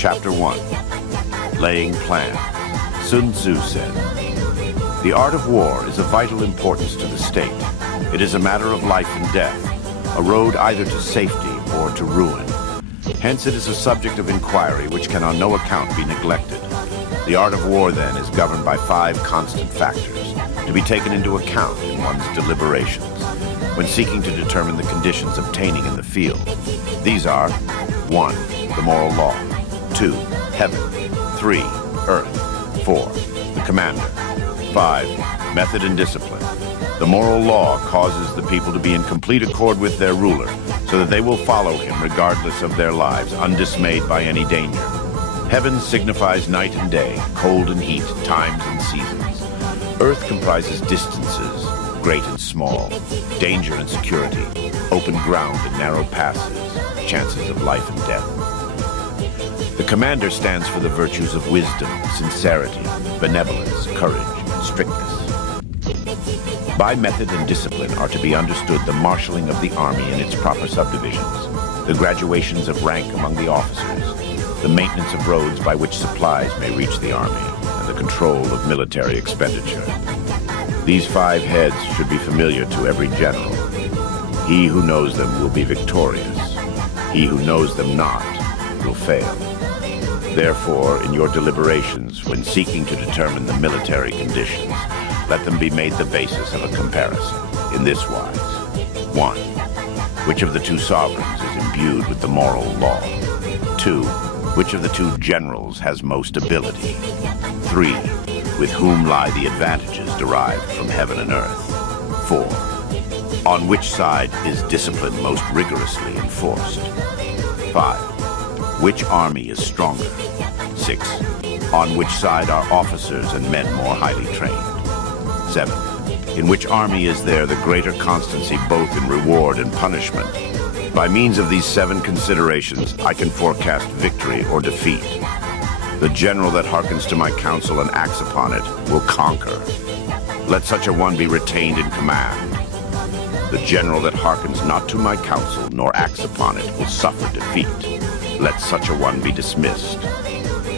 Chapter 1. Laying Plans. Sun Tzu said, "The art of war is of vital importance to the state. It is a matter of life and death, a road either to safety or to ruin. Hence it is a subject of inquiry which can on no account be neglected. The art of war, then, is governed by 5 constant factors, to be taken into account in one's deliberations, when seeking to determine the conditions obtaining in the field. These are 1. The moral law, 2. Heaven, 3. Earth, 4. The commander, 5. Method and discipline. The moral law causes the people to be in complete accord with their ruler, so that they will follow him regardless of their lives, undismayed by any danger. Heaven signifies night and day, cold and heat, times and seasons. Earth comprises distances, great and small, danger and security, open ground and narrow passes, chances of life and death. The commander stands for the virtues of wisdom, sincerity, benevolence, courage, and strictness. By method and discipline are to be understood the marshalling of the army in its proper subdivisions, the graduations of rank among the officers, the maintenance of roads by which supplies may reach the army, and the control of military expenditure. These 5 heads should be familiar to every general. He who knows them will be victorious. He who knows them not will fail. Therefore, in your deliberations, when seeking to determine the military conditions, let them be made the basis of a comparison, in this wise. 1. Which of the 2 sovereigns is imbued with the moral law? 2. Which of the 2 generals has most ability? 3. With whom lie the advantages derived from heaven and earth? 4. On which side is discipline most rigorously enforced? 5. Which army is stronger? 6. On which side are officers and men more highly trained? 7. In which army is there the greater constancy both in reward and punishment? By means of these 7 considerations, I can forecast victory or defeat. The general that hearkens to my counsel and acts upon it will conquer. Let such a one be retained in command. The general that hearkens not to my counsel nor acts upon it will suffer defeat. Let such a one be dismissed.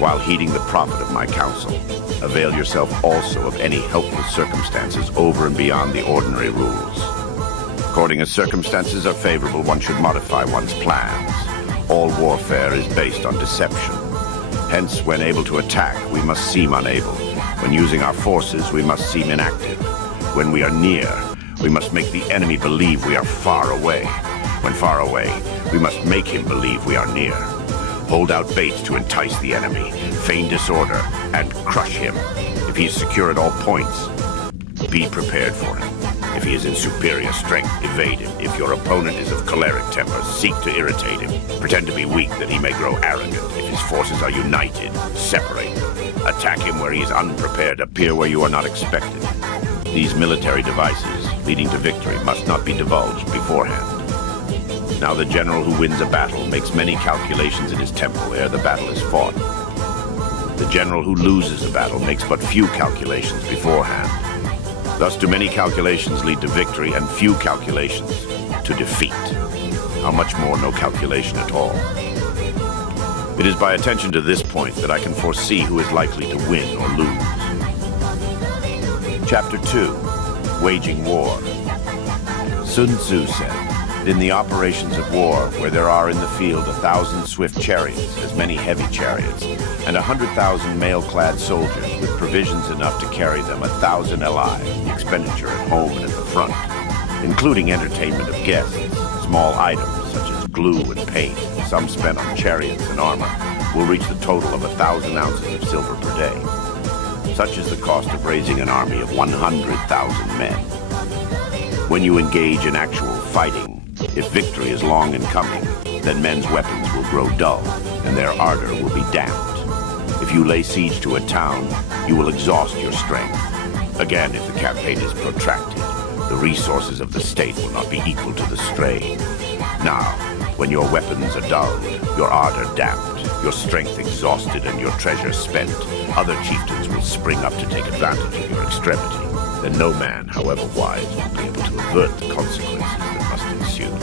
While heeding the profit of my counsel, avail yourself also of any helpful circumstances over and beyond the ordinary rules. According as circumstances are favorable, one should modify one's plans. All warfare is based on deception. Hence, when able to attack, we must seem unable. When using our forces, we must seem inactive. When we are near, we must make the enemy believe we are far away. When far away, we must make him believe we are near. Hold out baits to entice the enemy, feign disorder, and crush him. If he is secure at all points, be prepared for him. If he is in superior strength, evade him. If your opponent is of choleric temper, seek to irritate him. Pretend to be weak that he may grow arrogant. If his forces are united, separate them. Attack him where he is unprepared, appear where you are not expected. These military devices, leading to victory, must not be divulged beforehand. Now the general who wins a battle makes many calculations in his temple ere the battle is fought. The general who loses a battle makes but few calculations beforehand. Thus do many calculations lead to victory and few calculations to defeat. How much more no calculation at all? It is by attention to this point that I can foresee who is likely to win or lose. Chapter 2. Waging War. Sun Tzu said, "In the operations of war, where there are in the field 1,000 swift chariots, as many heavy chariots, and 100,000 mail-clad soldiers with provisions enough to carry them 1,000 li, the expenditure at home and at the front, including entertainment of guests, small items such as glue and paint, some spent on chariots and armor, will reach the total of 1,000 ounces of silver per day. Such is the cost of raising an army of 100,000 men. When you engage in actual fighting, if victory is long in coming, then men's weapons will grow dull, and their ardor will be damped. If you lay siege to a town, you will exhaust your strength. Again, if the campaign is protracted, the resources of the state will not be equal to the strain. Now, when your weapons are dulled, your ardor damped, your strength exhausted, and your treasure spent, other chieftains will spring up to take advantage of your extremity. Then no man, however wise, will be able to avert the consequences that must ensue.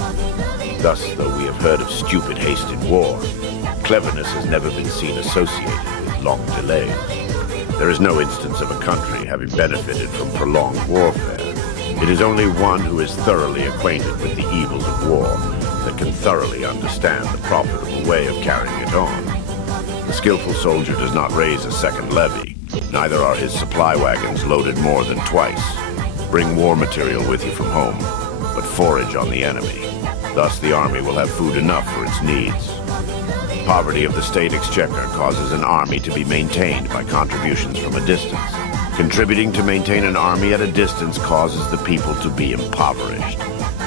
Thus, though we have heard of stupid haste in war, cleverness has never been seen associated with long delays. There is no instance of a country having benefited from prolonged warfare. It is only one who is thoroughly acquainted with the evils of war that can thoroughly understand the profitable way of carrying it on. The skillful soldier does not raise a second levy. Neither are his supply wagons loaded more than twice. Bring war material with you from home, but forage on the enemy. Thus the army will have food enough for its needs. Poverty of the state exchequer causes an army to be maintained by contributions from a distance. Contributing to maintain an army at a distance causes the people to be impoverished.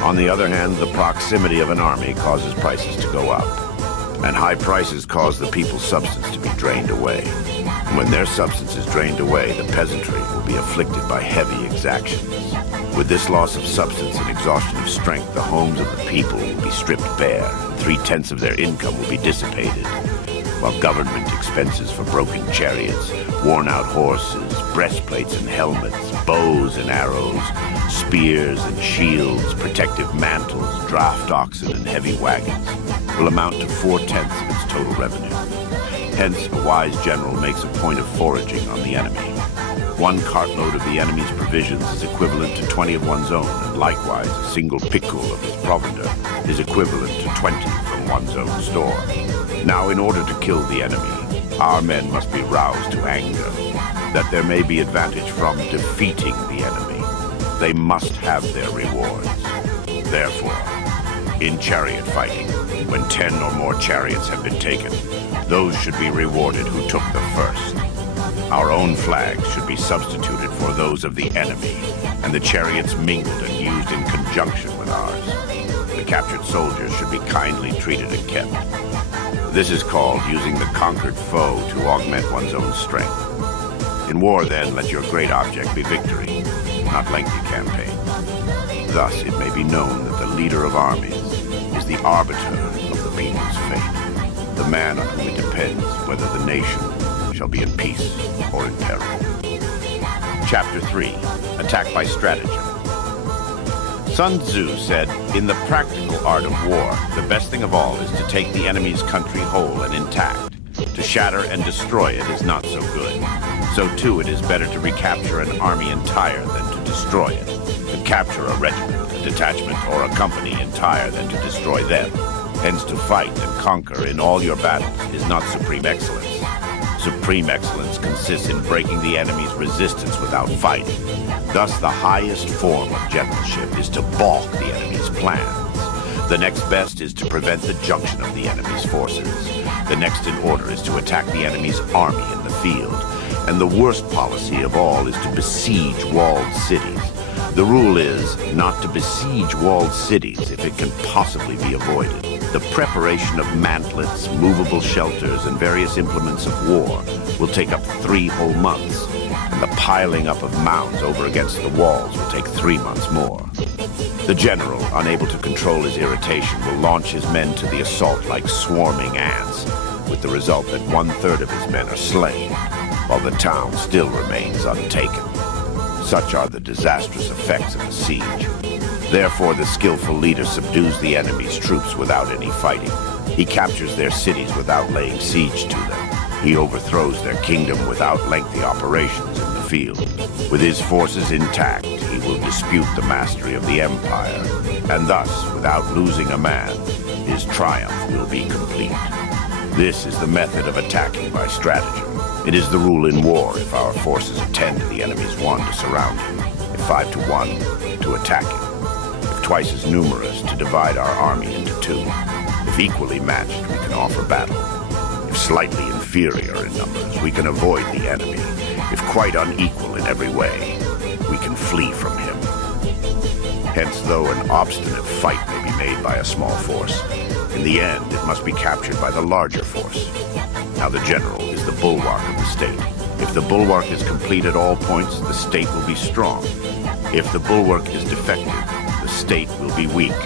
On the other hand, the proximity of an army causes prices to go up. And high prices cause the people's substance to be drained away. And when their substance is drained away, the peasantry will be afflicted by heavy exactions. With this loss of substance and exhaustion of strength, the homes of the people will be stripped bare, and 3/10 of their income will be dissipated, while government expenses for broken chariots, worn-out horses, breastplates and helmets, bows and arrows, spears and shields, protective mantles, draft oxen and heavy wagons will amount to 4/10 of its total revenue. Hence, a wise general makes a point of foraging on the enemy. One cartload of the enemy's provisions is equivalent to 20 of one's own, and likewise a single pickle of his provender is equivalent to 20 from one's own store. Now, in order to kill the enemy, our men must be roused to anger, that there may be advantage from defeating the enemy. They must have their rewards. Therefore, in chariot fighting, when 10 or more chariots have been taken, those should be rewarded who took the first. Our own flags should be substituted for those of the enemy, and the chariots mingled and used in conjunction with ours. The captured soldiers should be kindly treated and kept. This is called using the conquered foe to augment one's own strength. In war, then, let your great object be victory, not lengthy campaigns. Thus, it may be known that the leader of armies is the arbiter of the people's fate, the man on whom it depends whether the nation shall be in peace or in peril. Chapter 3. Attack by Stratagem. Sun Tzu said, "In the practical art of war, the best thing of all is to take the enemy's country whole and intact. To shatter and destroy it is not so good. So too it is better to recapture an army entire than to destroy it. To capture a regiment, a detachment, or a company entire than to destroy them. Hence to fight and conquer in all your battles is not supreme excellence. Supreme excellence consists in breaking the enemy's resistance without fighting. Thus, the highest form of generalship is to balk the enemy's plans. The next best is to prevent the junction of the enemy's forces. The next in order is to attack the enemy's army in the field. And the worst policy of all is to besiege walled cities. The rule is not to besiege walled cities if it can possibly be avoided. The preparation of mantlets, movable shelters, and various implements of war will take up 3 whole months, and the piling up of mounds over against the walls will take 3 months more. The general, unable to control his irritation, will launch his men to the assault like swarming ants, with the result that 1/3 of his men are slain, while the town still remains untaken. Such are the disastrous effects of a siege. Therefore, the skillful leader subdues the enemy's troops without any fighting. He captures their cities without laying siege to them. He overthrows their kingdom without lengthy operations in the field. With his forces intact, he will dispute the mastery of the empire, and thus, without losing a man, his triumph will be complete. This is the method of attacking by stratagem. It is the rule in war if our forces are 10 to the enemy's 1 to surround him, if 5 to 1 to attack him, if twice as numerous to divide our army into 2. If equally matched, we can offer battle. If slightly inferior in numbers, we can avoid the enemy. If quite unequal in every way, we can flee from him. Hence, though an obstinate fight may be made by a small force, in the end it must be captured by the larger force. Now the general is the bulwark of the state. If the bulwark is complete at all points, the state will be strong. If the bulwark is defective, the state will be weak.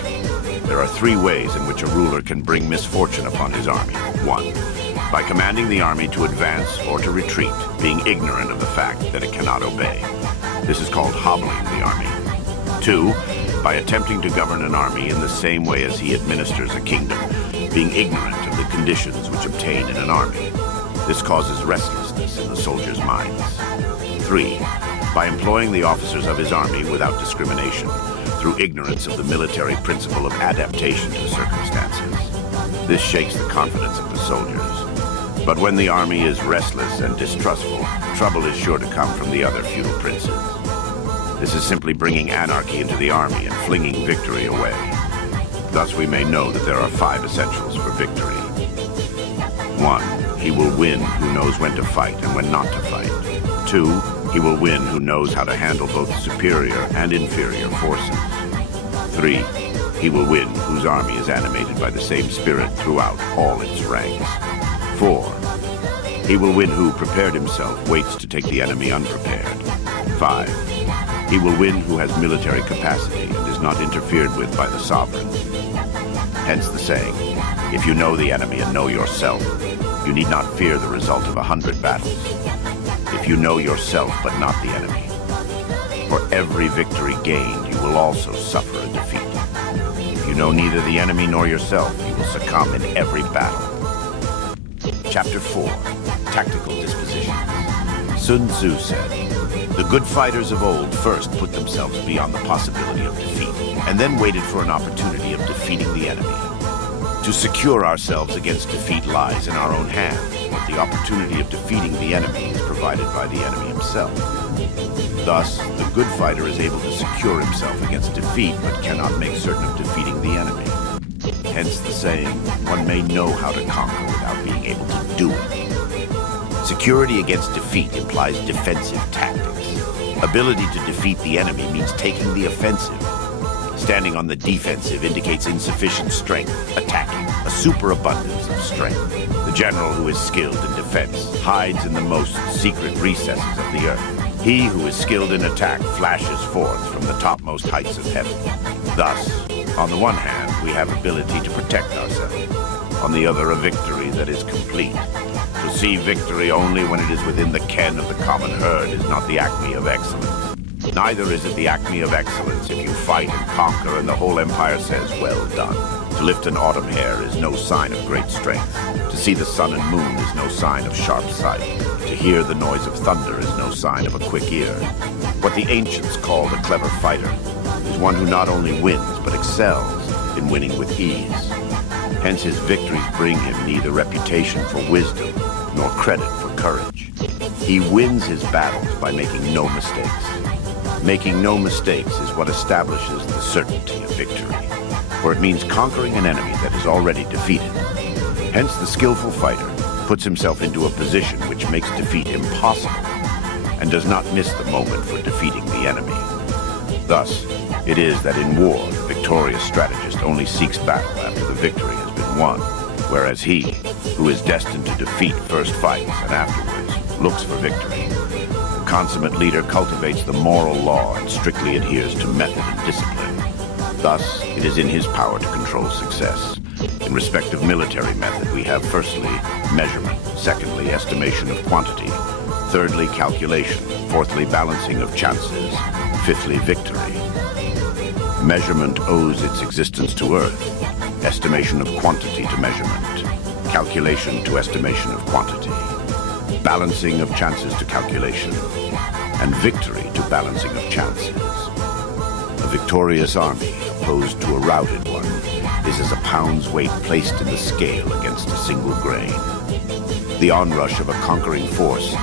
There are 3 ways in which a ruler can bring misfortune upon his army. 1. By commanding the army to advance or to retreat, being ignorant of the fact that it cannot obey. This is called hobbling the army. 2. By attempting to govern an army in the same way as he administers a kingdom, being ignorant of the conditions which obtain in an army. This causes restlessness in the soldier's minds. 3. By employing the officers of his army without discrimination, through ignorance of the military principle of adaptation to circumstances. This shakes the confidence of the soldiers. But when the army is restless and distrustful, trouble is sure to come from the other feudal princes. This is simply bringing anarchy into the army and flinging victory away. Thus we may know that there are 5 essentials for victory. 1. He will win who knows when to fight and when not to fight. 2. He will win who knows how to handle both superior and inferior forces. 3. He will win whose army is animated by the same spirit throughout all its ranks. 4. He will win who, prepared himself, waits to take the enemy unprepared. 5. He will win who has military capacity and is not interfered with by the sovereign. Hence the saying, if you know the enemy and know yourself, you need not fear the result of 100 battles. If you know yourself but not the enemy, for every victory gained, you will also suffer a defeat. If you know neither the enemy nor yourself, you will succumb in every battle. Chapter 4. Tactical Dispositions. Sun Tzu said, "The good fighters of old first put themselves beyond the possibility of defeat, and then waited for an opportunity of defeating the enemy. To secure ourselves against defeat lies in our own hands, but the opportunity of defeating the enemy is provided by the enemy himself. Thus, the good fighter is able to secure himself against defeat, but cannot make certain of defeating the enemy. Hence the saying, one may know how to conquer without being able to do it. Security against defeat implies defensive tactics. Ability to defeat the enemy means taking the offensive. Standing on the defensive indicates insufficient strength, attacking a superabundance of strength. The general who is skilled in defense hides in the most secret recesses of the earth. He who is skilled in attack flashes forth from the topmost heights of heaven. Thus, on the one hand, we have ability to protect ourselves. On the other, a victory that is complete. To see victory only when it is within the ken of the common herd is not the acme of excellence. Neither is it the acme of excellence if you fight and conquer and the whole empire says, well done. To lift an autumn hair is no sign of great strength. To see the sun and moon is no sign of sharp sight. To hear the noise of thunder is no sign of a quick ear. What the ancients called a clever fighter is one who not only wins but excels in winning with ease. Hence his victories bring him neither reputation for wisdom nor credit for courage. He wins his battles by making no mistakes. Making no mistakes is what establishes the certainty of victory, for it means conquering an enemy that is already defeated. Hence the skillful fighter puts himself into a position which makes defeat impossible and does not miss the moment for defeating the enemy. Thus, it is that in war, the victorious strategist only seeks battle after the victory has been won, whereas he, who is destined to defeat, first fights and afterwards looks for victory. The consummate leader cultivates the moral law and strictly adheres to method and discipline. Thus, it is in his power to control success. In respect of military method, we have firstly, measurement, secondly, estimation of quantity, thirdly, calculation, fourthly, balancing of chances, fifthly, victory. Measurement owes its existence to earth, estimation of quantity to measurement, calculation to estimation of quantity, balancing of chances to calculation, and victory to balancing of chances. A victorious army, opposed to a routed one, is as a pound's weight placed in the scale against a single grain. The onrush of a conquering force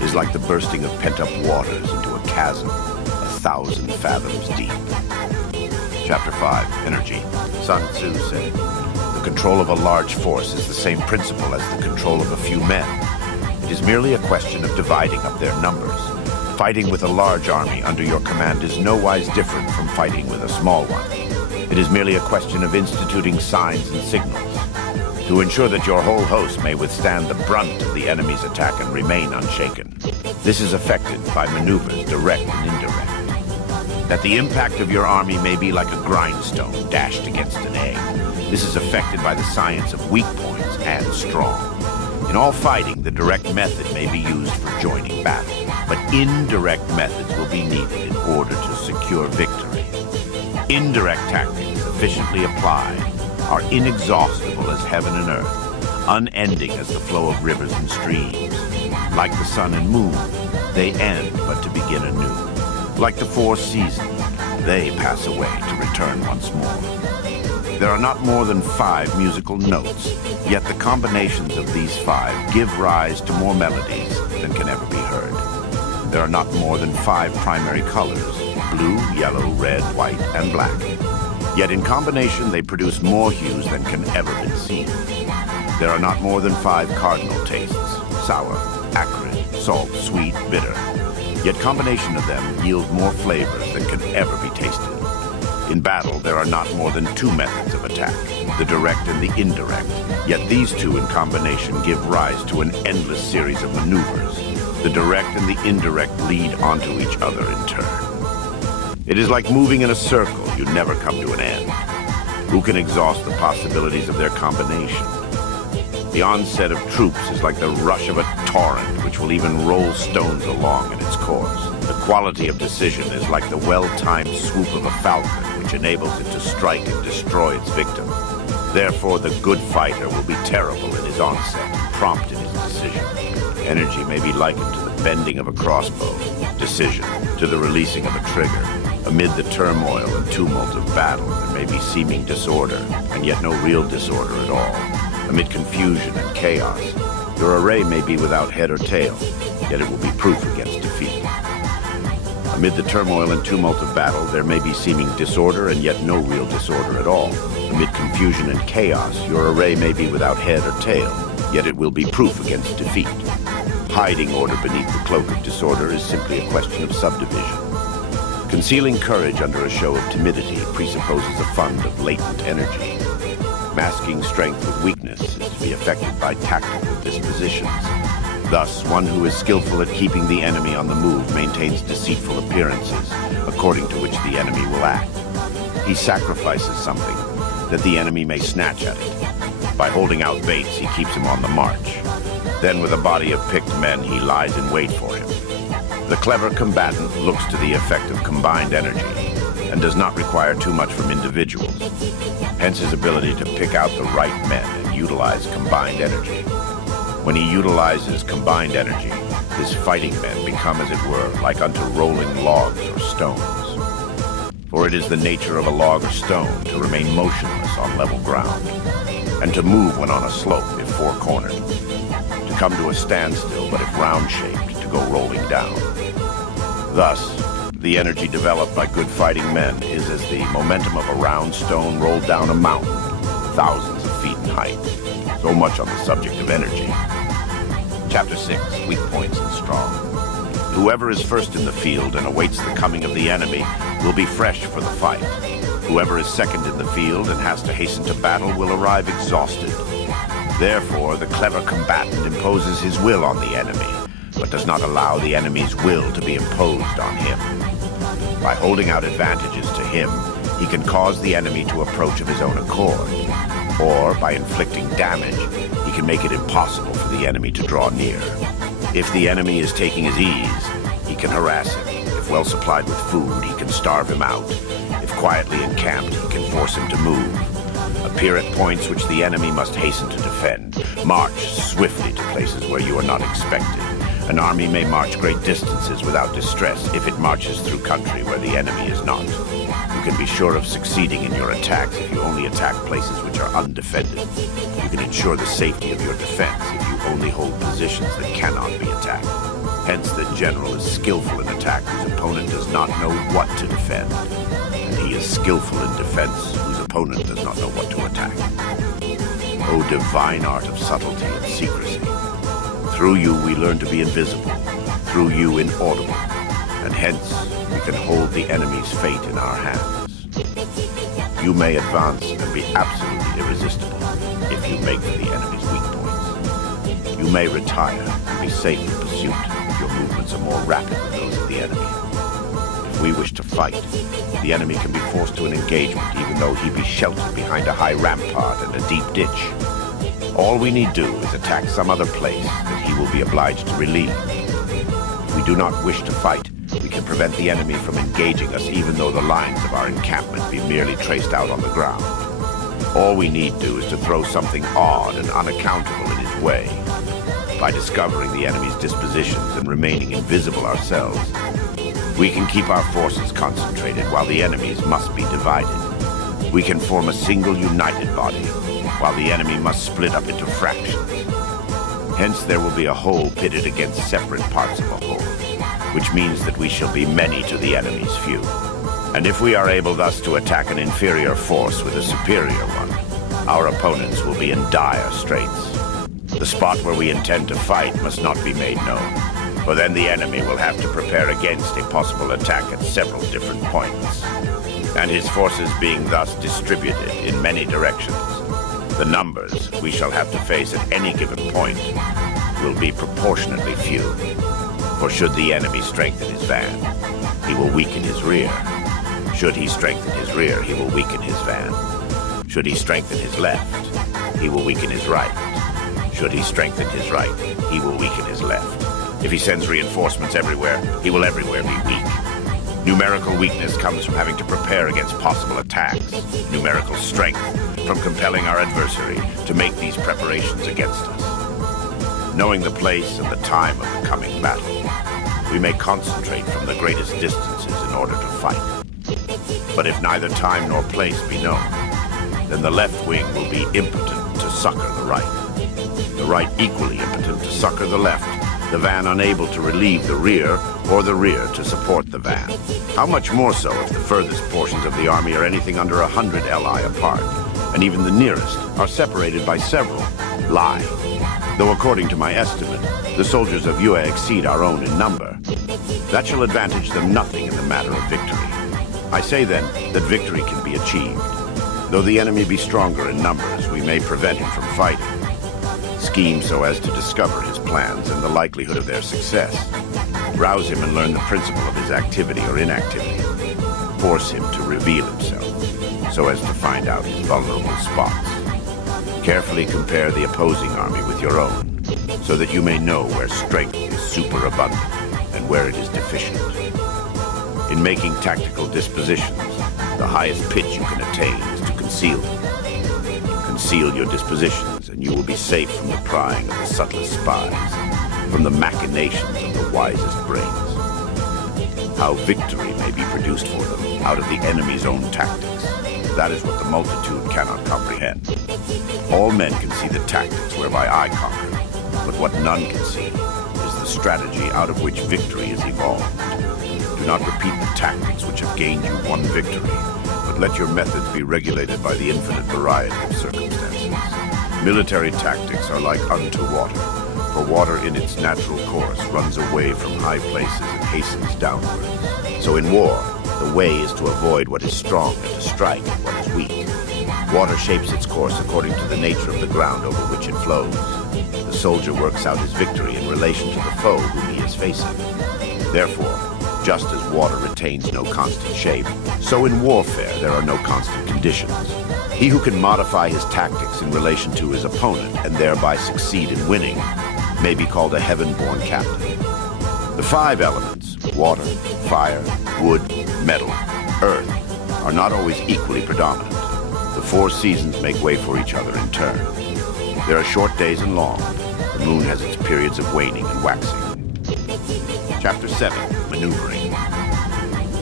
is like the bursting of pent-up waters into a chasm 1,000 fathoms deep. Chapter 5, Energy. Sun Tzu said, "The control of a large force is the same principle as the control of a few men. It is merely a question of dividing up their numbers. Fighting with a large army under your command is no wise different from fighting with a small one. It is merely a question of instituting signs and signals to ensure that your whole host may withstand the brunt of the enemy's attack and remain unshaken. This is effected by maneuvers direct and indirect. That the impact of your army may be like a grindstone dashed against an egg. This is effected by the science of weak points and strong. In all fighting, the direct method may be used for joining battle, but indirect methods will be needed in order to secure victory. Indirect tactics efficiently applied are inexhaustible as heaven and earth, unending as the flow of rivers and streams. Like the sun and moon, they end but to begin anew. Like the four seasons, they pass away to return once more. There are not more than 5 musical notes, yet the combinations of these 5 give rise to more melodies than can ever be heard. There are not more than 5 primary colors: blue, yellow, red, white, and black. Yet in combination they produce more hues than can ever be seen. There are not more than 5 cardinal tastes: sour, acrid, salt, sweet, bitter. Yet combination of them yield more flavors than can ever be tasted. In battle, there are not more than 2 methods of attack, the direct and the indirect. Yet these 2 in combination give rise to an endless series of maneuvers. The direct and the indirect lead onto each other in turn. It is like moving in a circle. You never come to an end. Who can exhaust the possibilities of their combination? The onset of troops is like the rush of a torrent, which will even roll stones along in its course. The quality of decision is like the well-timed swoop of a falcon, which enables it to strike and destroy its victim. Therefore, the good fighter will be terrible in his onset and prompt in his decision. Energy may be likened to the bending of a crossbow, decision to the releasing of a trigger. Amid the turmoil and tumult of battle, there may be seeming disorder, and yet no real disorder at all. Amid confusion and chaos, your array may be without head or tail, yet it will be proof against defeat. Amid the turmoil and tumult of battle, there may be seeming disorder and yet no real disorder at all. Amid confusion and chaos, your array may be without head or tail, yet it will be proof against defeat. Hiding order beneath the cloak of disorder is simply a question of subdivision. Concealing courage under a show of timidity presupposes a fund of latent energy. Masking strength with weakness is to be affected by tactical dispositions. Thus, one who is skillful at keeping the enemy on the move maintains deceitful appearances, according to which the enemy will act. He sacrifices something that the enemy may snatch at it. By holding out baits, he keeps him on the march. Then, with a body of picked men, he lies in wait for him. The clever combatant looks to the effect of combined energy and does not require too much from individuals. Hence his ability to pick out the right men and utilize combined energy. When he utilizes combined energy, his fighting men become, as it were, like unto rolling logs or stones. For it is the nature of a log or stone to remain motionless on level ground, and to move when on a slope if four-cornered, to come to a standstill but if round-shaped, to go rolling down. Thus, the energy developed by good fighting men is as the momentum of a round stone rolled down a mountain, thousands of feet in height. So much on the subject of energy. Chapter 6, Weak Points and Strong. Whoever is first in the field and awaits the coming of the enemy will be fresh for the fight. Whoever is second in the field and has to hasten to battle will arrive exhausted. Therefore, the clever combatant imposes his will on the enemy, but does not allow the enemy's will to be imposed on him. By holding out advantages to him, he can cause the enemy to approach of his own accord, or by inflicting damage, he can make it impossible for the enemy to draw near. If the enemy is taking his ease, he can harass him. If well supplied with food, he can starve him out. If quietly encamped, he can force him to move. Appear at points which the enemy must hasten to defend. March swiftly to places where you are not expected. An army may march great distances without distress if it marches through country where the enemy is not. You can be sure of succeeding in your attacks if you only attack places which are undefended. You can ensure the safety of your defense if you only hold positions that cannot be attacked. Hence, the general is skillful in attack whose opponent does not know what to defend, and he is skillful in defense whose opponent does not know what to attack. O divine art of subtlety and secrecy! Through you we learn to be invisible, through you inaudible, and hence we can hold the enemy's fate in our hands. You may advance and be absolutely irresistible if you make for the enemy's weak points. You may retire and be safe from pursuit if your movements are more rapid than those of the enemy. If we wish to fight, the enemy can be forced to an engagement even though he be sheltered behind a high rampart and a deep ditch. All we need do is attack some other place that he will be obliged to relieve. If we do not wish to fight, we can prevent the enemy from engaging us even though the lines of our encampment be merely traced out on the ground. All we need do is to throw something odd and unaccountable in his way. By discovering the enemy's dispositions and remaining invisible ourselves, we can keep our forces concentrated while the enemy's must be divided. We can form a single united body, while the enemy must split up into fractions. Hence there will be a whole pitted against separate parts of a whole, which means that we shall be many to the enemy's few. And if we are able thus to attack an inferior force with a superior one, our opponents will be in dire straits. The spot where we intend to fight must not be made known, for then the enemy will have to prepare against a possible attack at several different points. And his forces being thus distributed in many directions, the numbers we shall have to face at any given point will be proportionately few. For should the enemy strengthen his van, he will weaken his rear. Should he strengthen his rear, he will weaken his van. Should he strengthen his left, he will weaken his right. Should he strengthen his right, he will weaken his left. If he sends reinforcements everywhere, he will everywhere be weak. Numerical weakness comes from having to prepare against possible attacks. Numerical strength from compelling our adversary to make these preparations against us. Knowing the place and the time of the coming battle, we may concentrate from the greatest distances in order to fight. But if neither time nor place be known, then the left wing will be impotent to succor the right. The right equally impotent to succor the left, the van unable to relieve the rear, or the rear to support the van. How much more so if the furthest portions of the army are anything under 100 li apart, and even the nearest are separated by several li. Though according to my estimate, the soldiers of Yue exceed our own in number, that shall advantage them nothing in the matter of victory. I say then that victory can be achieved. Though the enemy be stronger in numbers, we may prevent him from fighting. Scheme so as to discover his plans and the likelihood of their success. Rouse him and learn the principle of his activity or inactivity. Force him to reveal himself, so as to find out his vulnerable spots. Carefully compare the opposing army with your own, so that you may know where strength is superabundant and where it is deficient. In making tactical dispositions, the highest pitch you can attain is to conceal them. Conceal your dispositions, and you will be safe from the prying of the subtlest spies, from the machinations of the wisest brains. How victory may be produced for them out of the enemy's own tactics, that is what the multitude cannot comprehend. All men can see the tactics whereby I conquer, but what none can see is the strategy out of which victory is evolved. Do not repeat the tactics which have gained you one victory, but let your methods be regulated by the infinite variety of circumstances. Military tactics are like unto water, for water in its natural course runs away from high places and hastens downwards. So in war, the way is to avoid what is strong and to strike at what is weak. Water shapes its course according to the nature of the ground over which it flows. The soldier works out his victory in relation to the foe whom he is facing. Therefore, just as water retains no constant shape, so in warfare there are no constant conditions. He who can modify his tactics in relation to his opponent and thereby succeed in winning may be called a heaven-born captain. The 5 elements, water, fire, wood, metal, earth, are not always equally predominant. The 4 seasons make way for each other in turn. There are short days and long. The moon has its periods of waning and waxing. Chapter 7, Maneuvering.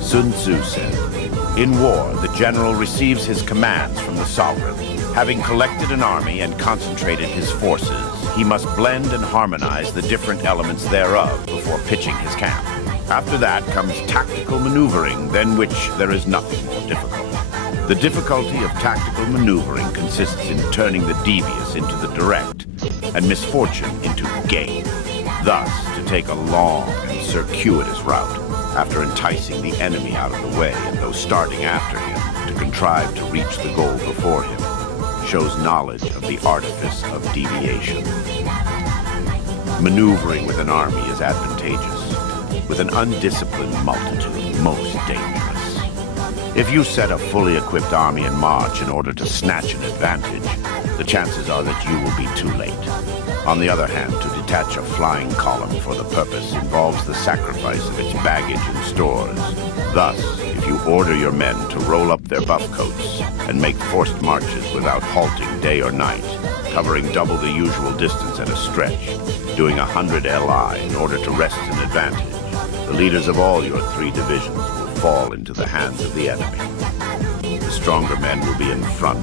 Sun Tzu said, "In war, the general receives his commands from the sovereign. Having collected an army and concentrated his forces, he must blend and harmonize the different elements thereof before pitching his camp. After that comes tactical maneuvering, than which there is nothing more difficult. The difficulty of tactical maneuvering consists in turning the devious into the direct, and misfortune into gain. Thus, to take a long and circuitous route, after enticing the enemy out of the way, and though starting after him, to contrive to reach the goal before him, shows knowledge of the artifice of deviation. Maneuvering with an army is advantageous, with an undisciplined multitude most dangerous. If you set a fully equipped army in march in order to snatch an advantage, the chances are that you will be too late. On the other hand, to detach a flying column for the purpose involves the sacrifice of its baggage and stores. Thus, if you order your men to roll up their buff coats and make forced marches without halting day or night, covering double the usual distance at a stretch, doing 100 LI in order to wrest an advantage, the leaders of all your 3 divisions will fall into the hands of the enemy. The stronger men will be in front,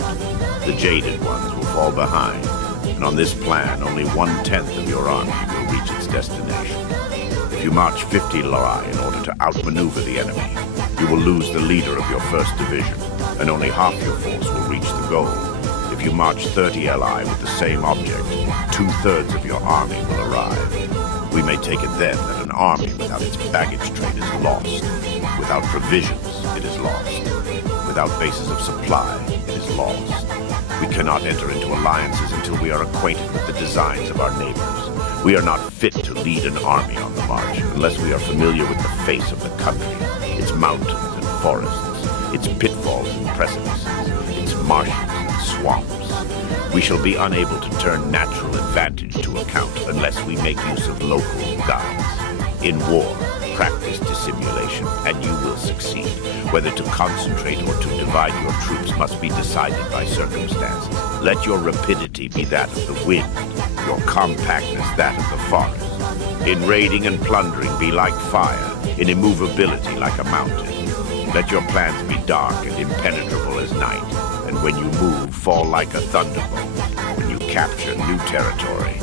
the jaded ones will fall behind, and on this plan, only 1/10 of your army will reach its destination. If you march 50 LI in order to outmaneuver the enemy, you will lose the leader of your 1st division, and only half your force will reach the goal. If you march 30 LI with the same object, 2/3 of your army will arrive. We may take it then that an army without its baggage train is lost. Without provisions, it is lost. Without bases of supply, it is lost. We cannot enter into alliances until we are acquainted with the designs of our neighbors. We are not fit to lead an army on the march unless we are familiar with the face of the country, its mountains and forests, its pitfalls and precipices, its marshes and swamps. We shall be unable to turn natural advantage to account unless we make use of local guides. In war, practice dissimulation, and you will succeed. Whether to concentrate or to divide your troops must be decided by circumstances. Let your rapidity be that of the wind, your compactness that of the forest. In raiding and plundering be like fire, in immovability like a mountain. Let your plans be dark and impenetrable as night, and when you move, fall like a thunderbolt. When you capture new territory,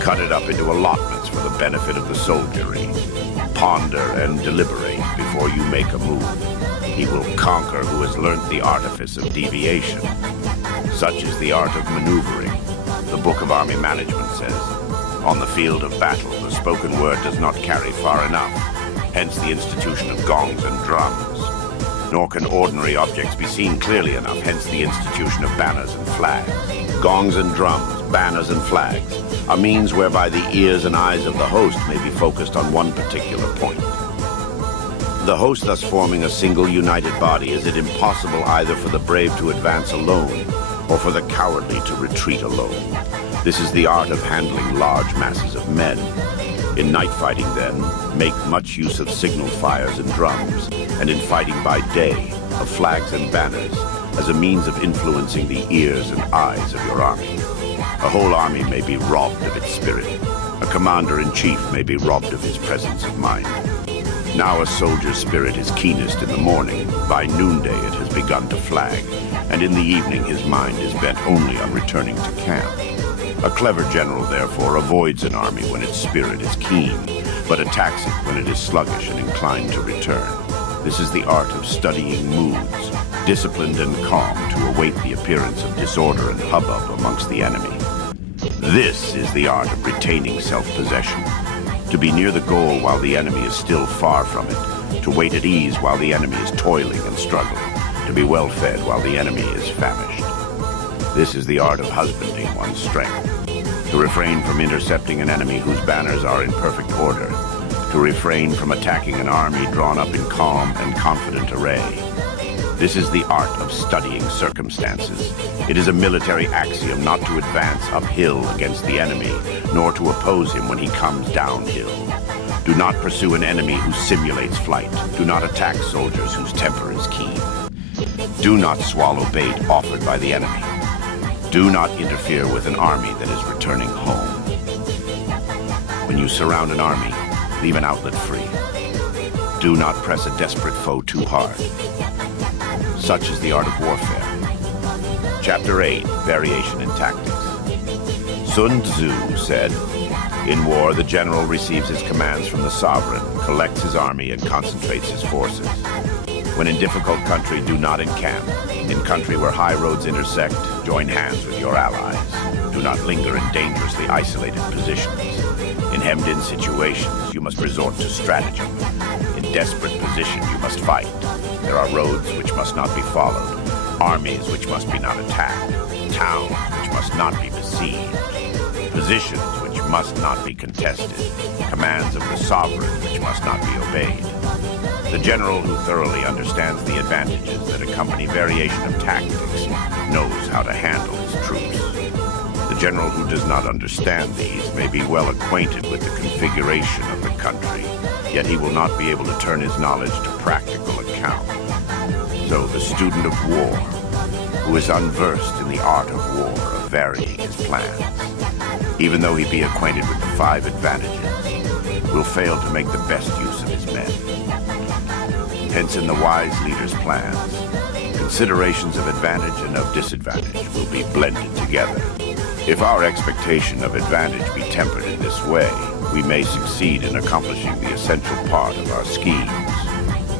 cut it up into allotments for the benefit of the soldiery. Ponder and deliberate before you make a move. He will conquer who has learnt the artifice of deviation. Such is the art of maneuvering. The Book of Army Management says, on the field of battle, the spoken word does not carry far enough, hence the institution of gongs and drums. Nor can ordinary objects be seen clearly enough, hence the institution of banners and flags. Gongs and drums, banners and flags, are means whereby the ears and eyes of the host may be focused on one particular point. The host thus forming a single united body, is it impossible either for the brave to advance alone, or for the cowardly to retreat alone. This is the art of handling large masses of men. In night fighting, then, make much use of signal fires and drums, and in fighting by day, of flags and banners, as a means of influencing the ears and eyes of your army. A whole army may be robbed of its spirit. A commander-in-chief may be robbed of his presence of mind. Now a soldier's spirit is keenest in the morning. By noonday it has begun to flag, and in the evening his mind is bent only on returning to camp. A clever general, therefore, avoids an army when its spirit is keen, but attacks it when it is sluggish and inclined to return. This is the art of studying moods, disciplined and calm to await the appearance of disorder and hubbub amongst the enemy. This is the art of retaining self-possession. To be near the goal while the enemy is still far from it, to wait at ease while the enemy is toiling and struggling, to be well fed while the enemy is famished. This is the art of husbanding one's strength. To refrain from intercepting an enemy whose banners are in perfect order, to refrain from attacking an army drawn up in calm and confident array. This is the art of studying circumstances. It is a military axiom not to advance uphill against the enemy, nor to oppose him when he comes downhill. Do not pursue an enemy who simulates flight. Do not attack soldiers whose temper is keen. Do not swallow bait offered by the enemy. Do not interfere with an army that is returning home. When you surround an army, leave an outlet free. Do not press a desperate foe too hard. Such is the art of warfare. Chapter 8, Variation in Tactics. Sun Tzu said, in war, the general receives his commands from the sovereign, collects his army, and concentrates his forces. When in difficult country, do not encamp. In country where high roads intersect, join hands with your allies. Do not linger in dangerously isolated positions. In hemmed-in situations, you must resort to stratagem. In desperate position, you must fight. There are roads which must not be followed, armies which must be not attacked, towns which must not be besieged, positions which must not be contested, commands of the sovereign which must not be obeyed. The general who thoroughly understands the advantages that accompany variation of tactics knows how to handle his troops. The general who does not understand these may be well acquainted with the configuration of the country, yet he will not be able to turn his knowledge to practical account. So the student of war, who is unversed in the art of war of varying his plans, even though he be acquainted with the 5 advantages, will fail to make the best use of his men. Hence, in the wise leader's plans, considerations of advantage and of disadvantage will be blended together. If our expectation of advantage be tempered in this way, we may succeed in accomplishing the essential part of our schemes.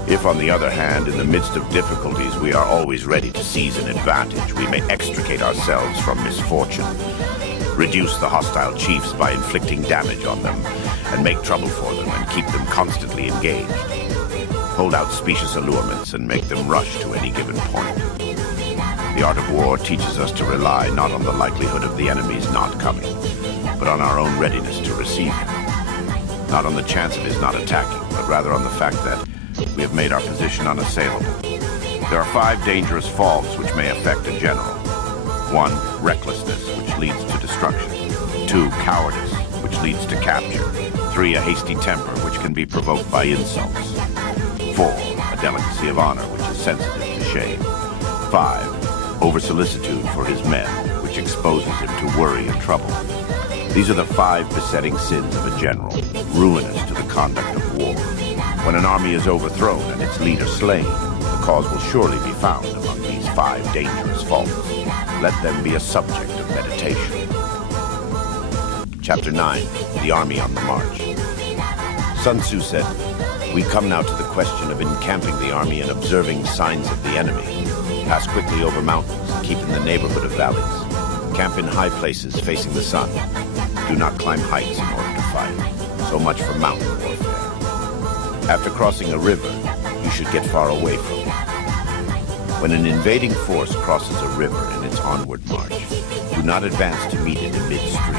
If, on the other hand, in the midst of difficulties, we are always ready to seize an advantage, we may extricate ourselves from misfortune, reduce the hostile chiefs by inflicting damage on them, and make trouble for them and keep them constantly engaged. Hold out specious allurements and make them rush to any given point. The art of war teaches us to rely not on the likelihood of the enemy's not coming, but on our own readiness to receive him. Not on the chance of his not attacking, but rather on the fact that we have made our position unassailable. There are 5 dangerous faults which may affect a general. 1, recklessness, which leads to destruction. 2, cowardice, which leads to capture. 3, a hasty temper, which can be provoked by insults. 4, a delicacy of honor, which is sensitive to shame. 5, over-solicitude for his men, which exposes him to worry and trouble. These are the 5 besetting sins of a general, ruinous to the conduct of war. When an army is overthrown and its leader slain, the cause will surely be found among these 5 dangerous faults. Let them be a subject of meditation. Chapter 9, The Army on the March. Sun Tzu said, "We come now to the question of encamping the army and observing signs of the enemy. Pass quickly over mountains, keep in the neighborhood of valleys. Camp in high places facing the sun. Do not climb heights in order to fight. So much for mountain warfare. After crossing a river, you should get far away from it. When an invading force crosses a river in its onward march, do not advance to meet it in midstream.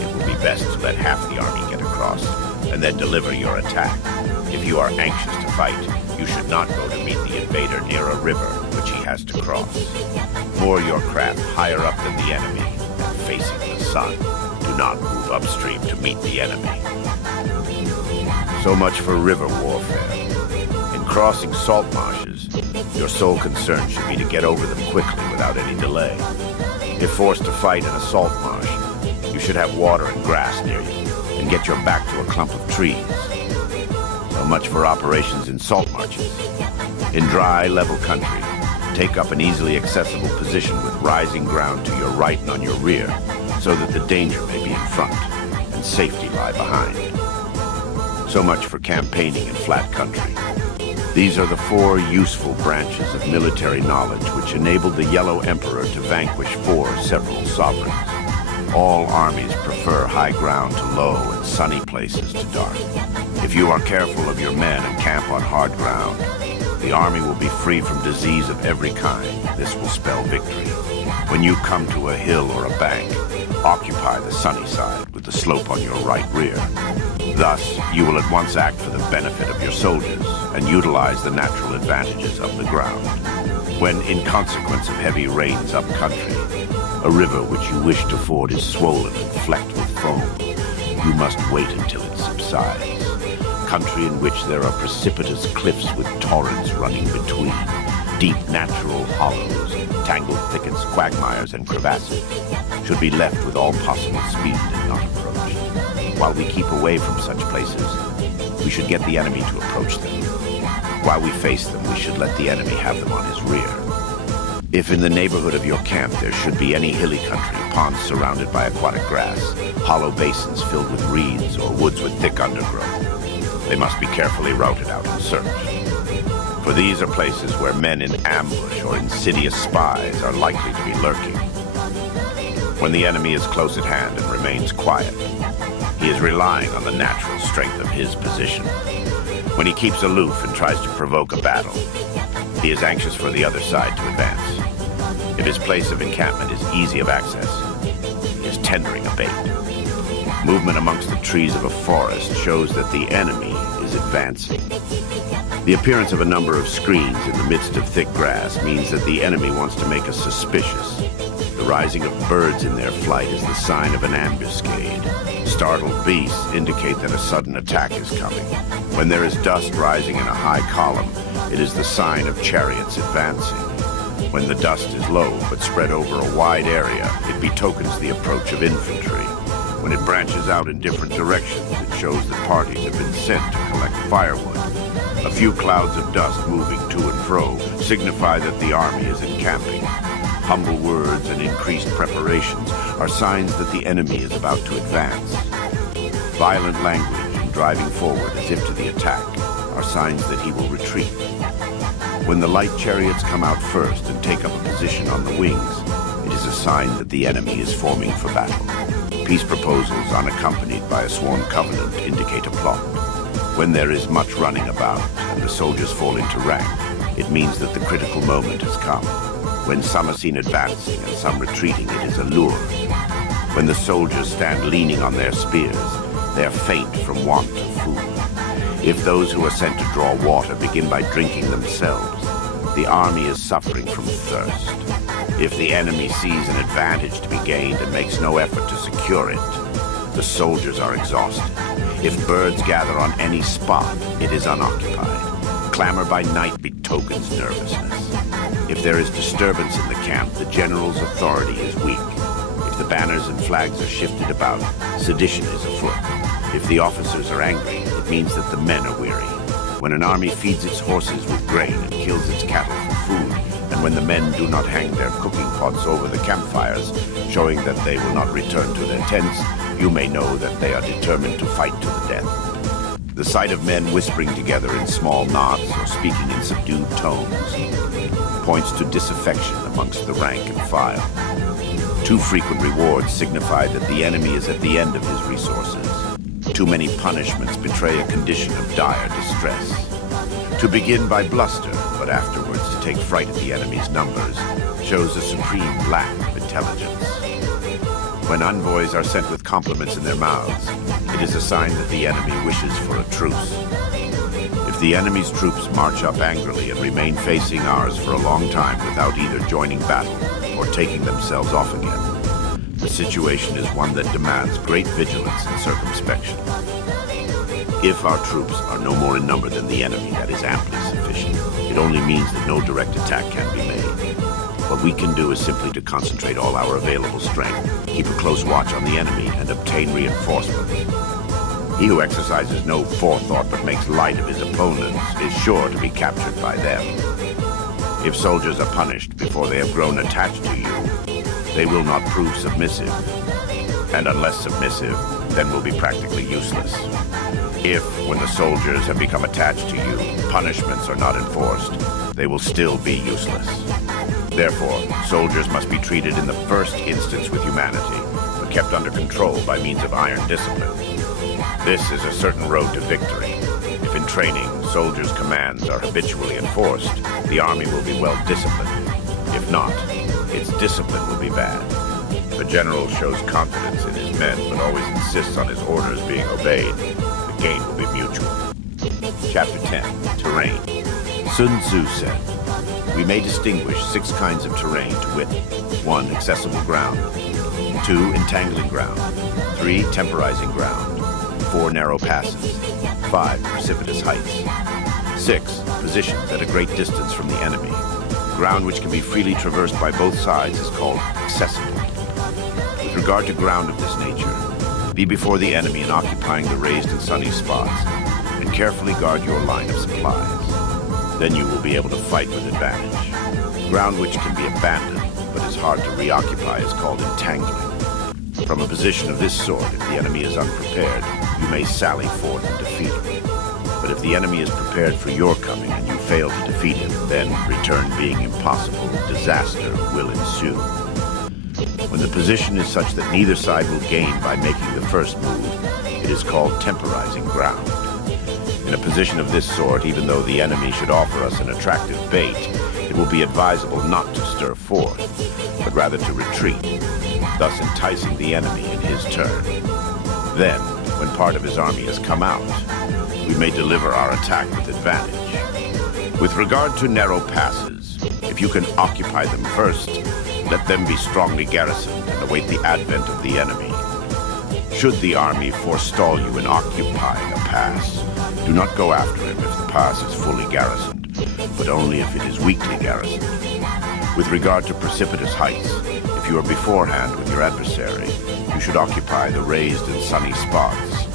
It will be best to let half the army get across, and then deliver your attack. If you are anxious to fight, you should not go to meet the invader near a river which he has to cross. Moor your craft higher up than the enemy, and facing the sun. Do not move upstream to meet the enemy." So much for river warfare. In crossing salt marshes, your sole concern should be to get over them quickly without any delay. If forced to fight in a salt marsh, you should have water and grass near you, and get your back to a clump of trees. So much for operations in salt marshes. In dry, level country, take up an easily accessible position with rising ground to your right and on your rear, so that the danger may be in front, and safety lie behind. So much for campaigning in flat country. These are the 4 useful branches of military knowledge which enabled the Yellow Emperor to vanquish 4 several sovereigns. All armies prefer high ground to low and sunny places to dark. If you are careful of your men and camp on hard ground, the army will be free from disease of every kind. This will spell victory. When you come to a hill or a bank, occupy the sunny side with the slope on your right rear. Thus, you will at once act for the benefit of your soldiers and utilize the natural advantages of the ground. When, in consequence of heavy rains up country, a river which you wish to ford is swollen and flecked with foam, you must wait until it subsides. Country in which there are precipitous cliffs with torrents running between, deep natural hollows, tangled thickets, quagmires, and crevasses, should be left with all possible speed and not approached. While we keep away from such places, we should get the enemy to approach them. While we face them, we should let the enemy have them on his rear. If in the neighborhood of your camp there should be any hilly country, ponds surrounded by aquatic grass, hollow basins filled with reeds, or woods with thick undergrowth, they must be carefully routed out and searched. For these are places where men in ambush or insidious spies are likely to be lurking. When the enemy is close at hand and remains quiet, he is relying on the natural strength of his position. When he keeps aloof and tries to provoke a battle, he is anxious for the other side to advance. If his place of encampment is easy of access, he is tendering a bait. Movement amongst the trees of a forest shows that the enemy is advancing. The appearance of a number of screens in the midst of thick grass means that the enemy wants to make us suspicious. The The rising of birds in their flight is the sign of an ambuscade. Startled beasts indicate that a sudden attack is coming. When there is dust rising in a high column, it is the sign of chariots advancing. When the dust is low but spread over a wide area, it betokens the approach of infantry. When it branches out in different directions, it shows that parties have been sent to collect firewood. A few clouds of dust moving to and fro signify that the army is encamping. Humble words and increased preparations are signs that the enemy is about to advance. Violent language and driving forward as if to the attack are signs that he will retreat. When the light chariots come out first and take up a position on the wings, it is a sign that the enemy is forming for battle. Peace proposals unaccompanied by a sworn covenant indicate a plot. When there is much running about and the soldiers fall into rank, it means that the critical moment has come. When some are seen advancing and some retreating, it is a lure. When the soldiers stand leaning on their spears, they are faint from want of food. If those who are sent to draw water begin by drinking themselves, the army is suffering from thirst. If the enemy sees an advantage to be gained and makes no effort to secure it, the soldiers are exhausted. If birds gather on any spot, it is unoccupied. Clamor by night betokens nervousness. If there is disturbance in the camp, the general's authority is weak. If the banners and flags are shifted about, sedition is afoot. If the officers are angry, it means that the men are weary. When an army feeds its horses with grain and kills its cattle for food, and when the men do not hang their cooking pots over the campfires, showing that they will not return to their tents, you may know that they are determined to fight to the death. The sight of men whispering together in small knots or speaking in subdued tones points to disaffection amongst the rank and file. Too frequent rewards signify that the enemy is at the end of his resources. Too many punishments betray a condition of dire distress. To begin by bluster, but afterwards to take fright at the enemy's numbers, shows a supreme lack of intelligence. When envoys are sent with compliments in their mouths, it is a sign that the enemy wishes for a truce. If the enemy's troops march up angrily and remain facing ours for a long time without either joining battle or taking themselves off again, the situation is one that demands great vigilance and circumspection. If our troops are no more in number than the enemy, that is amply sufficient. It only means that no direct attack can be made. What we can do is simply to concentrate all our available strength, keep a close watch on the enemy, and obtain reinforcements. He who exercises no forethought but makes light of his opponents is sure to be captured by them. If soldiers are punished before they have grown attached to you, they will not prove submissive. And unless submissive, then will be practically useless. If, when the soldiers have become attached to you, punishments are not enforced, they will still be useless. Therefore, soldiers must be treated in the first instance with humanity, but kept under control by means of iron discipline. This is a certain road to victory. If in training, soldiers' commands are habitually enforced, the army will be well disciplined. If not, its discipline will be bad. If a general shows confidence in his men but always insists on his orders being obeyed, the gain will be mutual. Chapter 10, Terrain. Sun Tzu said, "We may distinguish 6 kinds of terrain to wit: 1. Accessible ground. 2. Entangling ground. 3. Temporizing ground. 4. Narrow passes. 5. Precipitous heights. 6. Positions at a great distance from the enemy. Ground which can be freely traversed by both sides is called accessible. With regard to ground of this nature, be before the enemy in occupying the raised and sunny spots, and carefully guard your line of supplies. Then you will be able to fight with advantage. Ground which can be abandoned, but is hard to reoccupy, is called entangling. From a position of this sort, if the enemy is unprepared, you may sally forth and defeat him. But if the enemy is prepared for your coming and you fail to defeat him, then, return being impossible, disaster will ensue. When the position is such that neither side will gain by making the first move, it is called temporizing ground. In a position of this sort, even though the enemy should offer us an attractive bait, it will be advisable not to stir forth, but rather to retreat, thus enticing the enemy in his turn. Then, when part of his army has come out, we may deliver our attack with advantage. With regard to narrow passes, if you can occupy them first, Let them be strongly garrisoned and await the advent of the enemy. Should the army forestall you in occupying a pass, do not go after him if the pass is fully garrisoned, but only if it is weakly garrisoned. With regard to precipitous heights, if you are beforehand with your adversary, you should occupy the raised and sunny spots,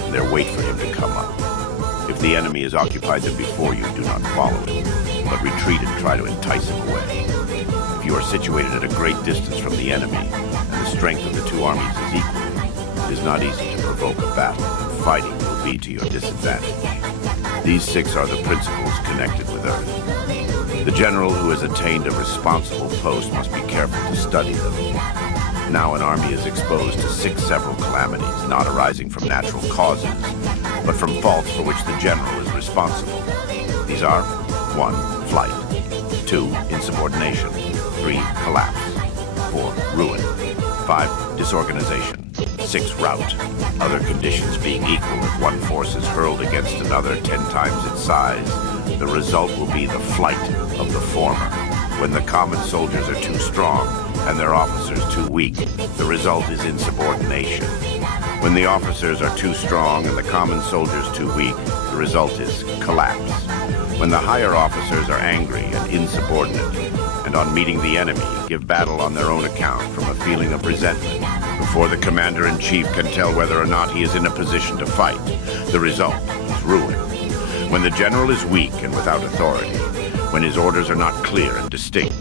and there wait for him to come up. If the enemy has occupied them before you, do not follow him, but retreat and try to entice him away. If you are situated at a great distance from the enemy, and the strength of the two armies is equal, it is not easy to provoke a battle, and fighting will be to your disadvantage. These 6 are the principles connected with Earth. The general who has attained a responsible post must be careful to study them. Now an army is exposed to 6 several calamities, not arising from natural causes, but from faults for which the general is responsible. These are 1. Flight, 2. Insubordination, 3. Collapse, 4. Ruin, 5. Disorganization, 6. Rout. Other conditions being equal, if one force is hurled against another 10 times its size, the result will be the flight of the former. When the common soldiers are too strong and their officers too weak, the result is insubordination. When the officers are too strong and the common soldiers too weak, the result is collapse. When the higher officers are angry and insubordinate, and on meeting the enemy, give battle on their own account from a feeling of resentment, before the commander-in-chief can tell whether or not he is in a position to fight, the result is ruin. When the general is weak and without authority, when his orders are not clear and distinct,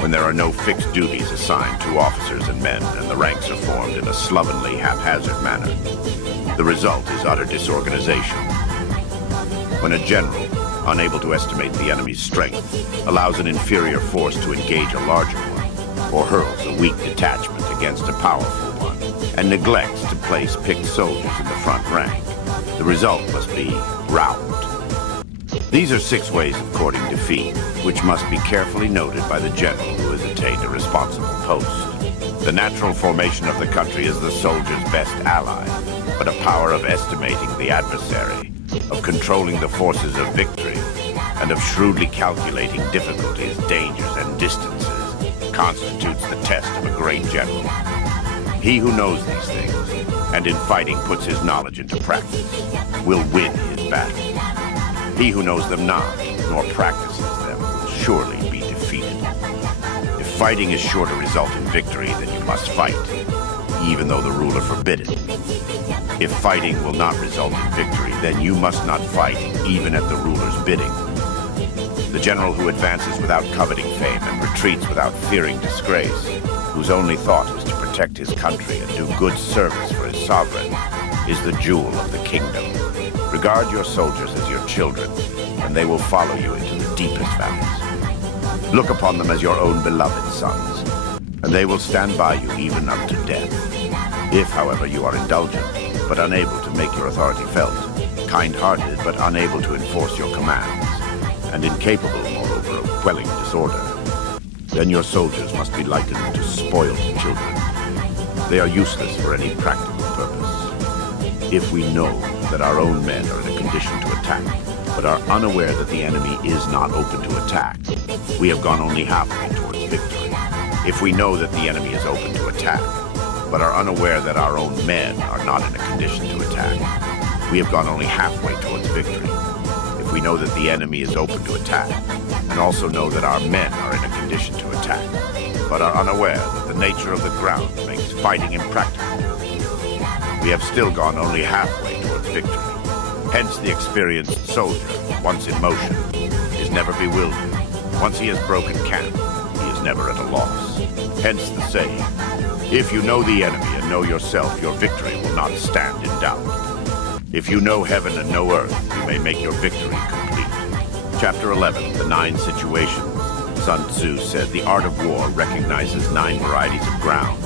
when there are no fixed duties assigned to officers and men, and the ranks are formed in a slovenly, haphazard manner, the result is utter disorganization. When a general, unable to estimate the enemy's strength, allows an inferior force to engage a larger one, or hurls a weak detachment against a powerful one, and neglects to place picked soldiers in the front rank, the result must be rout. These are 6 ways of courting defeat, which must be carefully noted by the general who has attained a responsible post. The natural formation of the country is the soldier's best ally, but a power of estimating the adversary, of controlling the forces of victory, and of shrewdly calculating difficulties, dangers, and distances constitutes the test of a great general. He who knows these things, and in fighting puts his knowledge into practice, will win his battles. He who knows them not, nor practices them, will surely be defeated. If fighting is sure to result in victory, then you must fight, even though the ruler forbid it. If fighting will not result in victory, then you must not fight, even at the ruler's bidding. The general who advances without coveting fame and retreats without fearing disgrace, whose only thought is to protect his country and do good service for his sovereign, is the jewel of the kingdom. Regard your soldiers as your children, and they will follow you into the deepest valleys. Look upon them as your own beloved sons, and they will stand by you even unto death. If, however, you are indulgent, but unable to make your authority felt, kind-hearted, but unable to enforce your commands, and incapable, moreover, of quelling disorder, then your soldiers must be likened to spoiled children. They are useless for any practical purpose. If we know that our own men are in a condition to attack, but are unaware that the enemy is not open to attack, we have gone only halfway towards victory. If we know that the enemy is open to attack, but are unaware that our own men are not in a condition to attack, we have gone only halfway towards victory. If we know that the enemy is open to attack, and also know that our men are in a condition to attack, but are unaware that the nature of the ground makes fighting impractical, we have still gone only halfway towards victory. Hence the experienced soldier, once in motion, is never bewildered. Once he has broken camp, he is never at a loss. Hence the saying, if you know the enemy and know yourself, your victory will not stand in doubt. If you know heaven and know earth, you may make your victory complete. Chapter 11, The 9 Situations. Sun Tzu said the art of war recognizes 9 varieties of ground.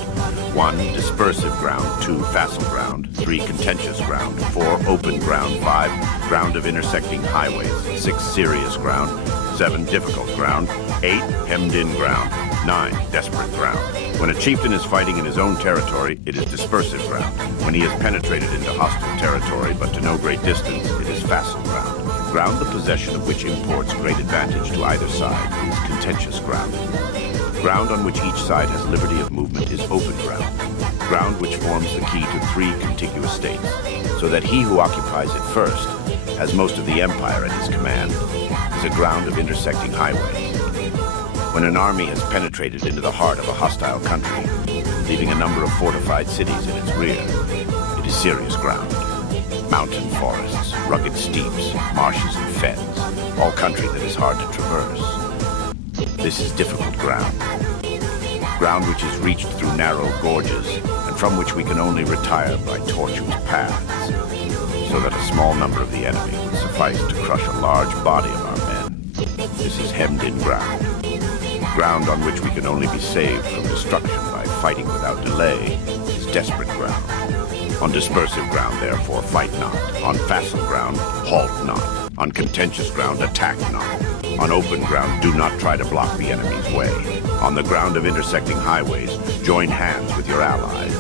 1. Dispersive ground. 2. Facile ground. 3. Contentious ground. 4. Open ground. 5. Ground of intersecting highways. 6. Serious ground. 7. Difficult ground. 8. Hemmed-in ground. 9. Desperate ground. When a chieftain is fighting in his own territory, it is dispersive ground. When he has penetrated into hostile territory, but to no great distance, it is facile ground. Ground the possession of which imports great advantage to either side is contentious ground. Ground on which each side has liberty of movement is open ground. Ground which forms the key to 3 contiguous states, so that he who occupies it first has most of the empire at his command, is a ground of intersecting highways. When an army has penetrated into the heart of a hostile country, leaving a number of fortified cities in its rear, it is serious ground. Mountain forests, rugged steeps, marshes and fens, all country that is hard to traverse. This is difficult ground. Ground which is reached through narrow gorges, and from which we can only retire by tortuous paths, so that a small number of the enemy would suffice to crush a large body of our men. This is hemmed-in ground. Ground on which we can only be saved from destruction by fighting without delay is desperate ground. On dispersive ground, therefore, fight not. On facile ground, halt not. On contentious ground, attack not. On open ground, do not try to block the enemy's way. On the ground of intersecting highways, join hands with your allies.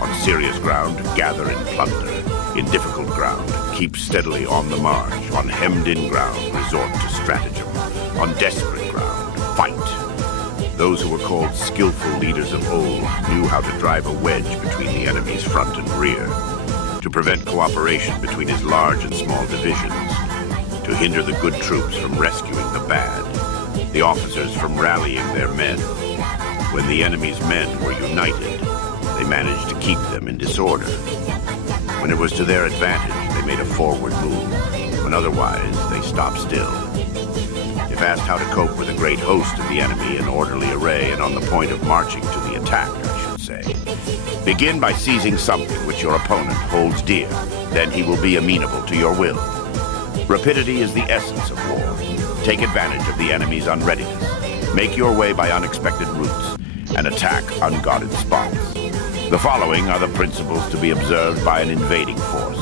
On serious ground, gather in plunder. In difficult ground, keep steadily on the march. On hemmed-in ground, resort to stratagem. On desperate ground, fight. Those who were called skillful leaders of old knew how to drive a wedge between the enemy's front and rear, to prevent cooperation between his large and small divisions, to hinder the good troops from rescuing the bad, the officers from rallying their men. When the enemy's men were united, they managed to keep them in disorder. When it was to their advantage, they made a forward move. When otherwise, they stopped still. If asked how to cope with a great host of the enemy in orderly array and on the point of marching to the attack, I should say, begin by seizing something which your opponent holds dear. Then he will be amenable to your will. Rapidity is the essence of war. Take advantage of the enemy's unreadiness. Make your way by unexpected routes and attack unguarded spots. The following are the principles to be observed by an invading force.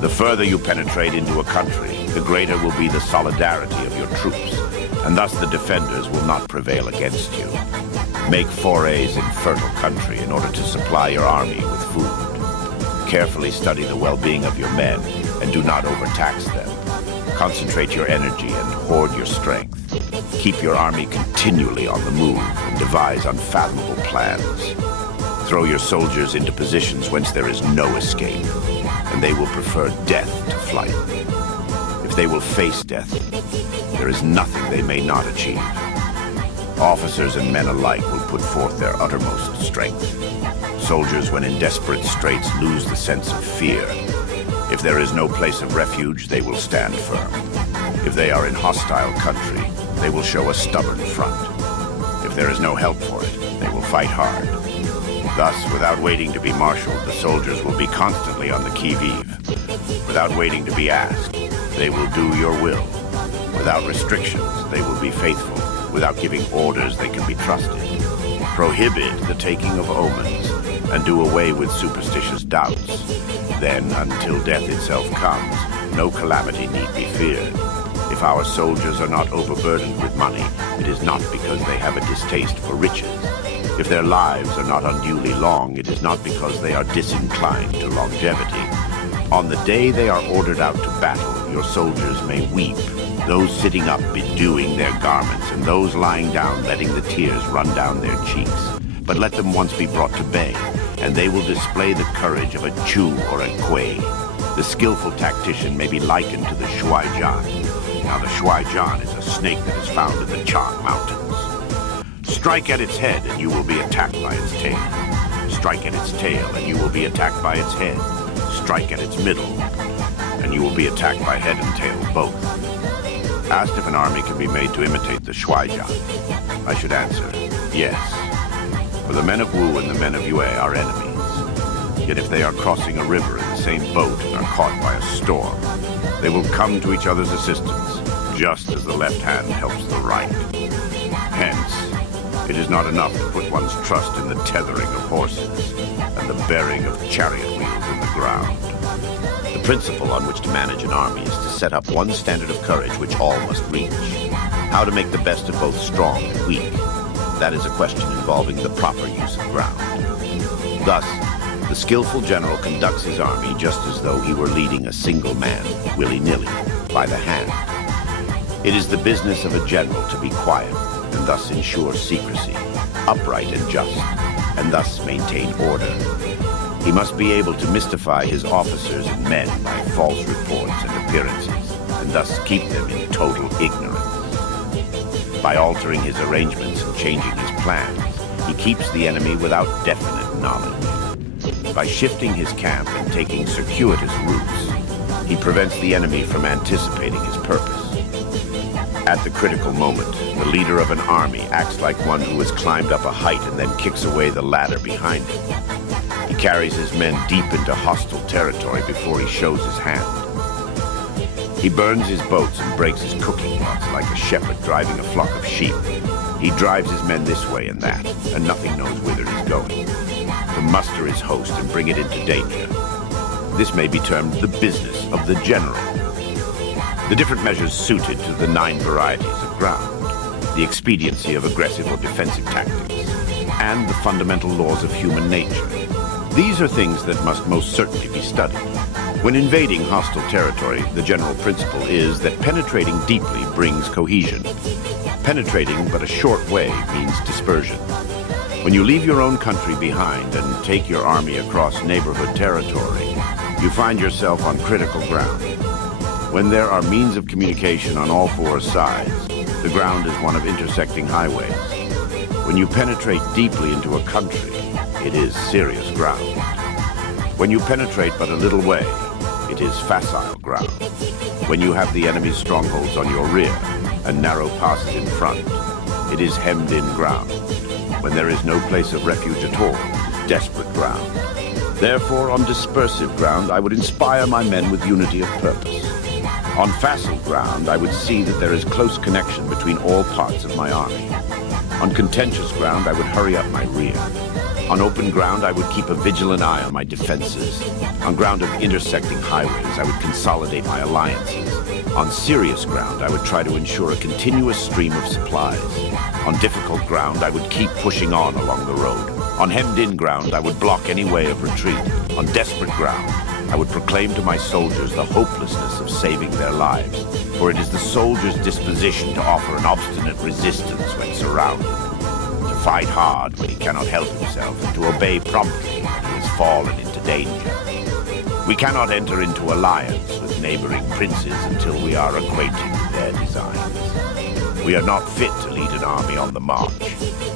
The further you penetrate into a country, the greater will be the solidarity of your troops, and thus the defenders will not prevail against you. Make forays in fertile country in order to supply your army with food. Carefully study the well-being of your men and do not overtax them. Concentrate your energy and hoard your strength. Keep your army continually on the move and devise unfathomable plans. Throw your soldiers into positions whence there is no escape, and they will prefer death to flight. If they will face death, there is nothing they may not achieve. Officers and men alike will put forth their uttermost strength. Soldiers, when in desperate straits, lose the sense of fear. If there is no place of refuge, they will stand firm. If they are in hostile country, they will show a stubborn front. If there is no help for it, they will fight hard. Thus, without waiting to be marshaled, the soldiers will be constantly on the qui-vive. Without waiting to be asked, they will do your will. Without restrictions, they will be faithful. Without giving orders, they can be trusted. Prohibit the taking of omens and do away with superstitious doubts. Then, until death itself comes, no calamity need be feared. If our soldiers are not overburdened with money, it is not because they have a distaste for riches. If their lives are not unduly long, it is not because they are disinclined to longevity. On the day they are ordered out to battle, your soldiers may weep, those sitting up bedewing their garments, and those lying down letting the tears run down their cheeks. But let them once be brought to bay, and they will display the courage of a Chu or a Kui. The skillful tactician may be likened to the Shuai-Jan. Now the Shuai-Jan is a snake that is found in the Chang Mountains. Strike at its head and you will be attacked by its tail. Strike at its tail and you will be attacked by its head. Strike at its middle and you will be attacked by head and tail both. Asked if an army can be made to imitate the Shuai-Jan, I should answer, yes. For the men of Wu and the men of Yue are enemies. Yet if they are crossing a river in the same boat and are caught by a storm, they will come to each other's assistance, just as the left hand helps the right. Hence, it is not enough to put one's trust in the tethering of horses and the bearing of chariot wheels in the ground. The principle on which to manage an army is to set up one standard of courage which all must reach. How to make the best of both strong and weak, that is a question involving the proper use of ground. Thus, the skillful general conducts his army just as though he were leading a single man, willy-nilly, by the hand. It is the business of a general to be quiet, and thus ensure secrecy, upright and just, and thus maintain order. He must be able to mystify his officers and men by false reports and appearances, and thus keep them in total ignorance. By altering his arrangements and changing his plans, he keeps the enemy without definite knowledge. By shifting his camp and taking circuitous routes, he prevents the enemy from anticipating his purpose. At the critical moment, the leader of an army acts like one who has climbed up a height and then kicks away the ladder behind him. He carries his men deep into hostile territory before he shows his hand. He burns his boats and breaks his cooking pots like a shepherd driving a flock of sheep. He drives his men this way and that, and nothing knows whither he's going. To muster his host and bring it into danger. This may be termed the business of the general. The different measures suited to the 9 varieties of ground, the expediency of aggressive or defensive tactics, and the fundamental laws of human nature. These are things that must most certainly be studied. When invading hostile territory, the general principle is that penetrating deeply brings cohesion. Penetrating but a short way means dispersion. When you leave your own country behind and take your army across neighborhood territory, you find yourself on critical ground. When there are means of communication on all 4 sides, the ground is one of intersecting highways. When you penetrate deeply into a country, it is serious ground. When you penetrate but a little way, it is facile ground. When you have the enemy's strongholds on your rear and narrow passes in front, it is hemmed-in ground. When there is no place of refuge at all, it is desperate ground. Therefore, on dispersive ground, I would inspire my men with unity of purpose. On facile ground, I would see that there is close connection between all parts of my army. On contentious ground, I would hurry up my rear. On open ground, I would keep a vigilant eye on my defenses. On ground of intersecting highways, I would consolidate my alliances. On serious ground, I would try to ensure a continuous stream of supplies. On difficult ground, I would keep pushing on along the road. On hemmed-in ground, I would block any way of retreat. On desperate ground, I would proclaim to my soldiers the hopelessness of saving their lives, for it is the soldier's disposition to offer an obstinate resistance when surrounded, to fight hard when he cannot help himself, and to obey promptly when he has fallen into danger. We cannot enter into alliance with neighboring princes until we are acquainted with their designs. We are not fit to lead an army on the march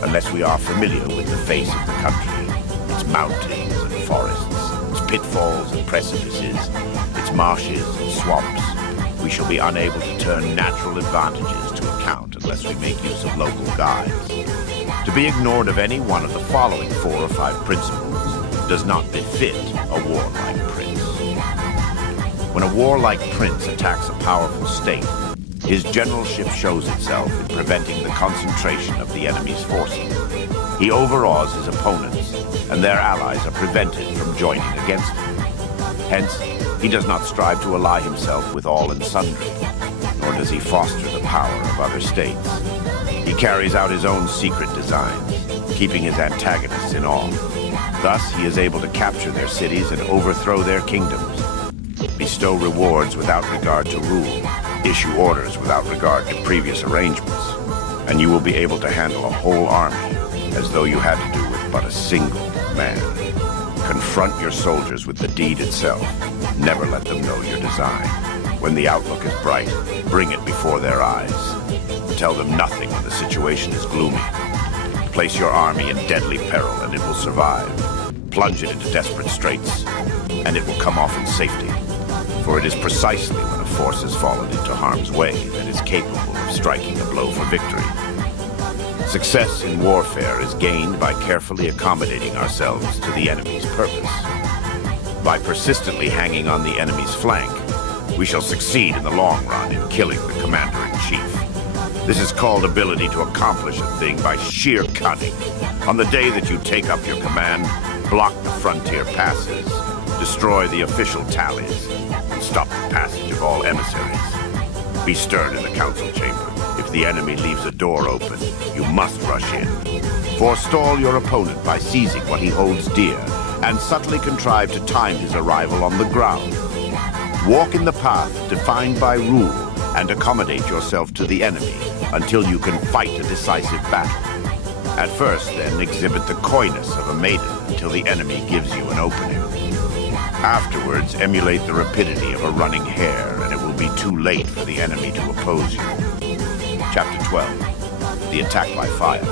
unless we are familiar with the face of the country, its mountains and forests, pitfalls and precipices, its marshes and swamps. We shall be unable to turn natural advantages to account unless we make use of local guides. To be ignored of any one of the following 4 or 5 principles does not befit a warlike prince. When a warlike prince attacks a powerful state, his generalship shows itself in preventing the concentration of the enemy's forces. He overawes his opponents, and their allies are prevented from joining against him. Hence, he does not strive to ally himself with all and sundry, nor does he foster the power of other states. He carries out his own secret designs, keeping his antagonists in awe. Thus, he is able to capture their cities and overthrow their kingdoms, bestow rewards without regard to rule, issue orders without regard to previous arrangements, and you will be able to handle a whole army as though you had to do with but a single man. Confront your soldiers with the deed itself. Never let them know your design. When the outlook is bright, bring it before their eyes. Tell them nothing when the situation is gloomy. Place your army in deadly peril and it will survive. Plunge it into desperate straits and it will come off in safety. For it is precisely when a force has fallen into harm's way that is capable of striking a blow for victory. Success in warfare is gained by carefully accommodating ourselves to the enemy's purpose. By persistently hanging on the enemy's flank, we shall succeed in the long run in killing the commander-in-chief. This is called ability to accomplish a thing by sheer cunning. On the day that you take up your command, block the frontier passes, destroy the official tallies, and stop the passage of all emissaries. Be stern in the council chamber. If the enemy leaves a door open, you must rush in. Forestall your opponent by seizing what he holds dear, and subtly contrive to time his arrival on the ground. Walk in the path defined by rule, and accommodate yourself to the enemy, until you can fight a decisive battle. At first, then, exhibit the coyness of a maiden until the enemy gives you an opening. Afterwards, emulate the rapidity of a running hare, and it will be too late for the enemy to oppose you. Chapter 12. The Attack by Fire.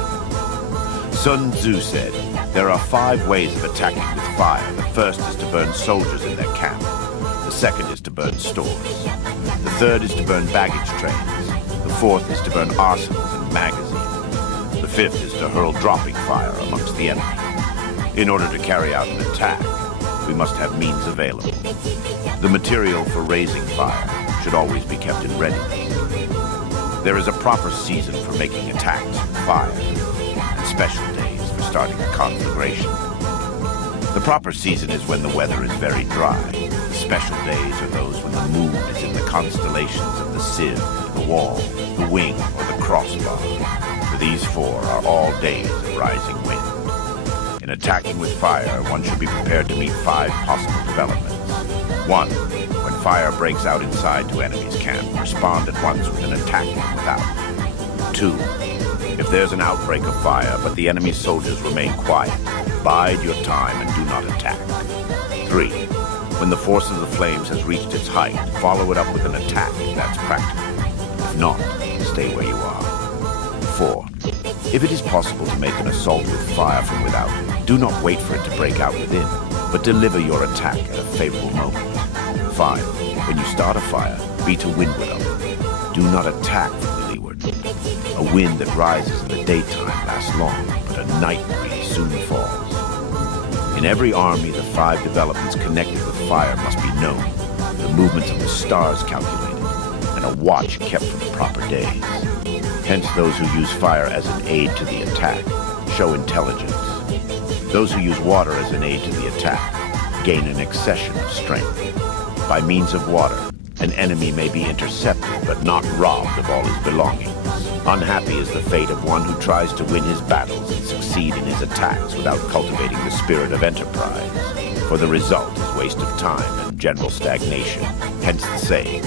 Sun Tzu said, "There are 5 ways of attacking with fire. The first is to burn soldiers in their camp. The second is to burn stores. The third is to burn baggage trains. The fourth is to burn arsenals and magazines. The fifth is to hurl dropping fire amongst the enemy. In order to carry out an attack, we must have means available. The material for raising fire should always be kept in readiness. There is a proper season for making attacks with fire, and special days for starting a conflagration. The proper season is when the weather is very dry. The special days are those when the moon is in the constellations of the sieve, the wall, the wing, or the crossbar. For these 4 are all days of rising wind. In attacking with fire, one should be prepared to meet 5 possible developments. 1. When fire breaks out inside to enemy's camp, respond at once with an attack from without. 2. If there's an outbreak of fire, but the enemy's soldiers remain quiet, bide your time and do not attack. 3. When the force of the flames has reached its height, follow it up with an attack if that's practical. If not, stay where you are. 4. If it is possible to make an assault with fire from without, do not wait for it to break out within, but deliver your attack at a favorable moment. 5. When you start a fire, be to windward of it. Do not attack from the leeward. A wind that rises in the daytime lasts long, but a night breeze soon falls. In every army, the 5 developments connected with fire must be known, the movements of the stars calculated, and a watch kept for the proper days. Hence, those who use fire as an aid to the attack show intelligence. Those who use water as an aid to the attack gain an accession of strength. By means of water, an enemy may be intercepted but not robbed of all his belongings. Unhappy is the fate of one who tries to win his battles and succeed in his attacks without cultivating the spirit of enterprise. For the result is waste of time and general stagnation. Hence the saying,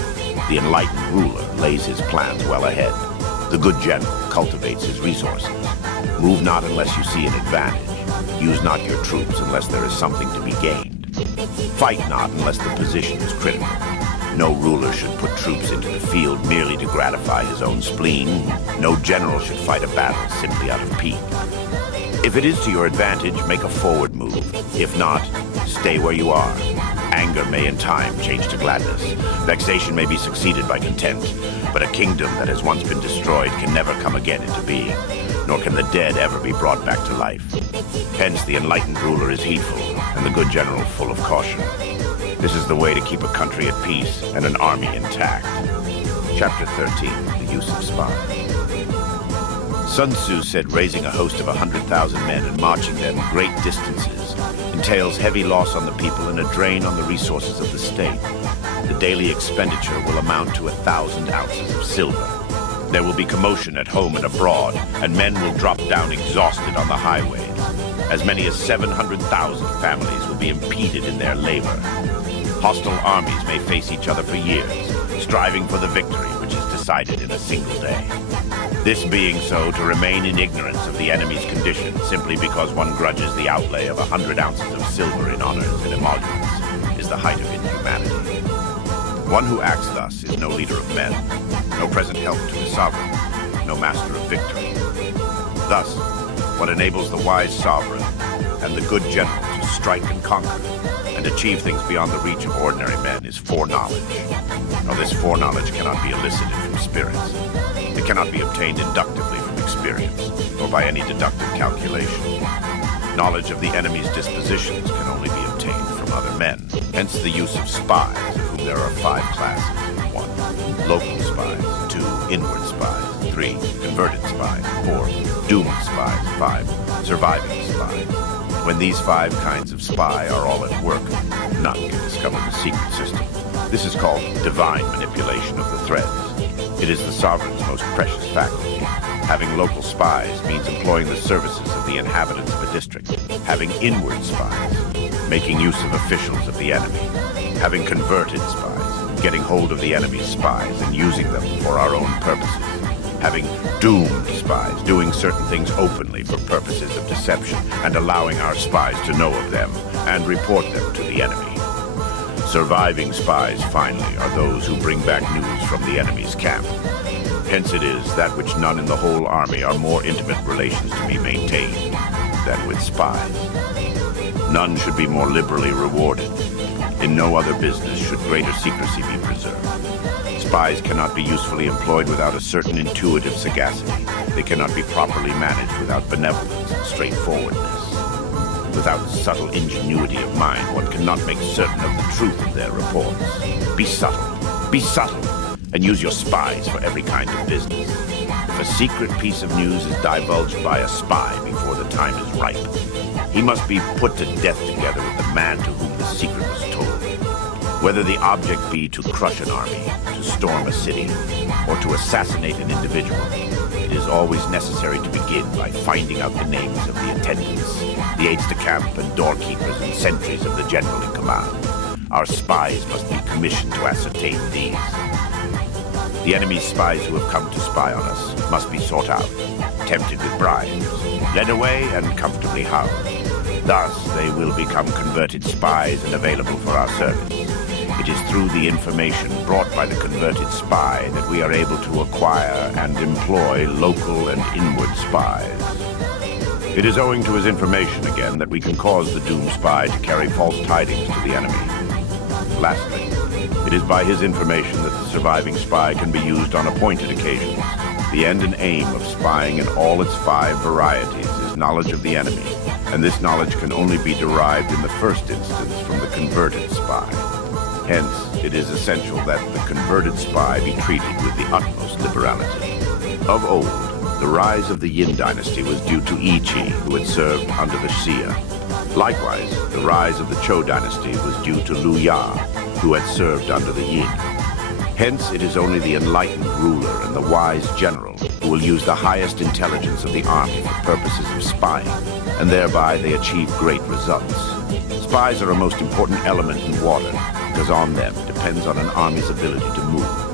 the enlightened ruler lays his plans well ahead. The good general cultivates his resources. Move not unless you see an advantage. Use not your troops unless there is something to be gained. Fight not unless the position is critical. No ruler should put troops into the field merely to gratify his own spleen. No general should fight a battle simply out of pique. If it is to your advantage, make a forward move. If not, stay where you are. Anger may in time change to gladness. Vexation may be succeeded by content. But a kingdom that has once been destroyed can never come again into being, nor can the dead ever be brought back to life. Hence the enlightened ruler is heedful, and the good general full of caution. This is the way to keep a country at peace and an army intact. Chapter 13, the use of spies. Sun Tzu said raising a host of 100,000 men and marching them great distances entails heavy loss on the people and a drain on the resources of the state. The daily expenditure will amount to 1,000 ounces of silver. There will be commotion at home and abroad, and men will drop down exhausted on the highways. As many as 700,000 families will be impeded in their labor. Hostile armies may face each other for years, striving for the victory which is decided in a single day. This being so, to remain in ignorance of the enemy's condition simply because one grudges the outlay of 100 ounces of silver in honors and emoluments is the height of inhumanity. One who acts thus is no leader of men, no present help to his sovereign, no master of victory. Thus, what enables the wise sovereign and the good general to strike and conquer and achieve things beyond the reach of ordinary men is foreknowledge. Now, this foreknowledge cannot be elicited from spirits. It cannot be obtained inductively from experience, or by any deductive calculation. Knowledge of the enemy's dispositions can only be obtained from other men. Hence the use of spies, of whom there are 5 classes. 1. Local spies. 2. Inward spies. 3. Converted spies. 4. Doomed spies. 5. Surviving spies. When these 5 kinds of spy are all at work, none can discover the secret system. This is called divine manipulation of the threads. It is the sovereign's most precious faculty. Having local spies means employing the services of the inhabitants of a district. Having inward spies, making use of officials of the enemy. Having converted spies, getting hold of the enemy's spies and using them for our own purposes. having doomed spies, doing certain things openly for purposes of deception, and allowing our spies to know of them and report them to the enemy. Surviving spies, finally, are those who bring back news from the enemy's camp. Hence it is that which none in the whole army are more intimate relations to be maintained than with spies. None should be more liberally rewarded. In no other business should greater secrecy be preserved. Spies cannot be usefully employed without a certain intuitive sagacity. They cannot be properly managed without benevolence and straightforwardness. Without subtle ingenuity of mind, one cannot make certain of the truth of their reports. Be subtle, and use your spies for every kind of business. If a secret piece of news is divulged by a spy before the time is ripe, he must be put to death together with the man to whom the secret was told. Whether the object be to crush an army, to storm a city, or to assassinate an individual, it is always necessary to begin by finding out the names of the attendants, the aides-de-camp and doorkeepers and sentries of the general in command. Our spies must be commissioned to ascertain these. The enemy's spies who have come to spy on us must be sought out, tempted with bribes, led away and comfortably housed. Thus, they will become converted spies and available for our service. It is through the information brought by the converted spy that we are able to acquire and employ local and inward spies. It is owing to his information again that we can cause the doomed spy to carry false tidings to the enemy. Lastly, it is by his information that the surviving spy can be used on appointed occasions. The end and aim of spying in all its 5 varieties is knowledge of the enemy, and this knowledge can only be derived in the first instance from the converted spy. Hence, it is essential that the converted spy be treated with the utmost liberality. Of old, the rise of the Yin dynasty was due to Yi Chi, who had served under the Xia. Likewise, the rise of the Zhou dynasty was due to Lu Ya, who had served under the Yin. Hence, it is only the enlightened ruler and the wise general who will use the highest intelligence of the army for purposes of spying, and thereby they achieve great results. Spies are a most important element in water, because on them depends on an army's ability to move.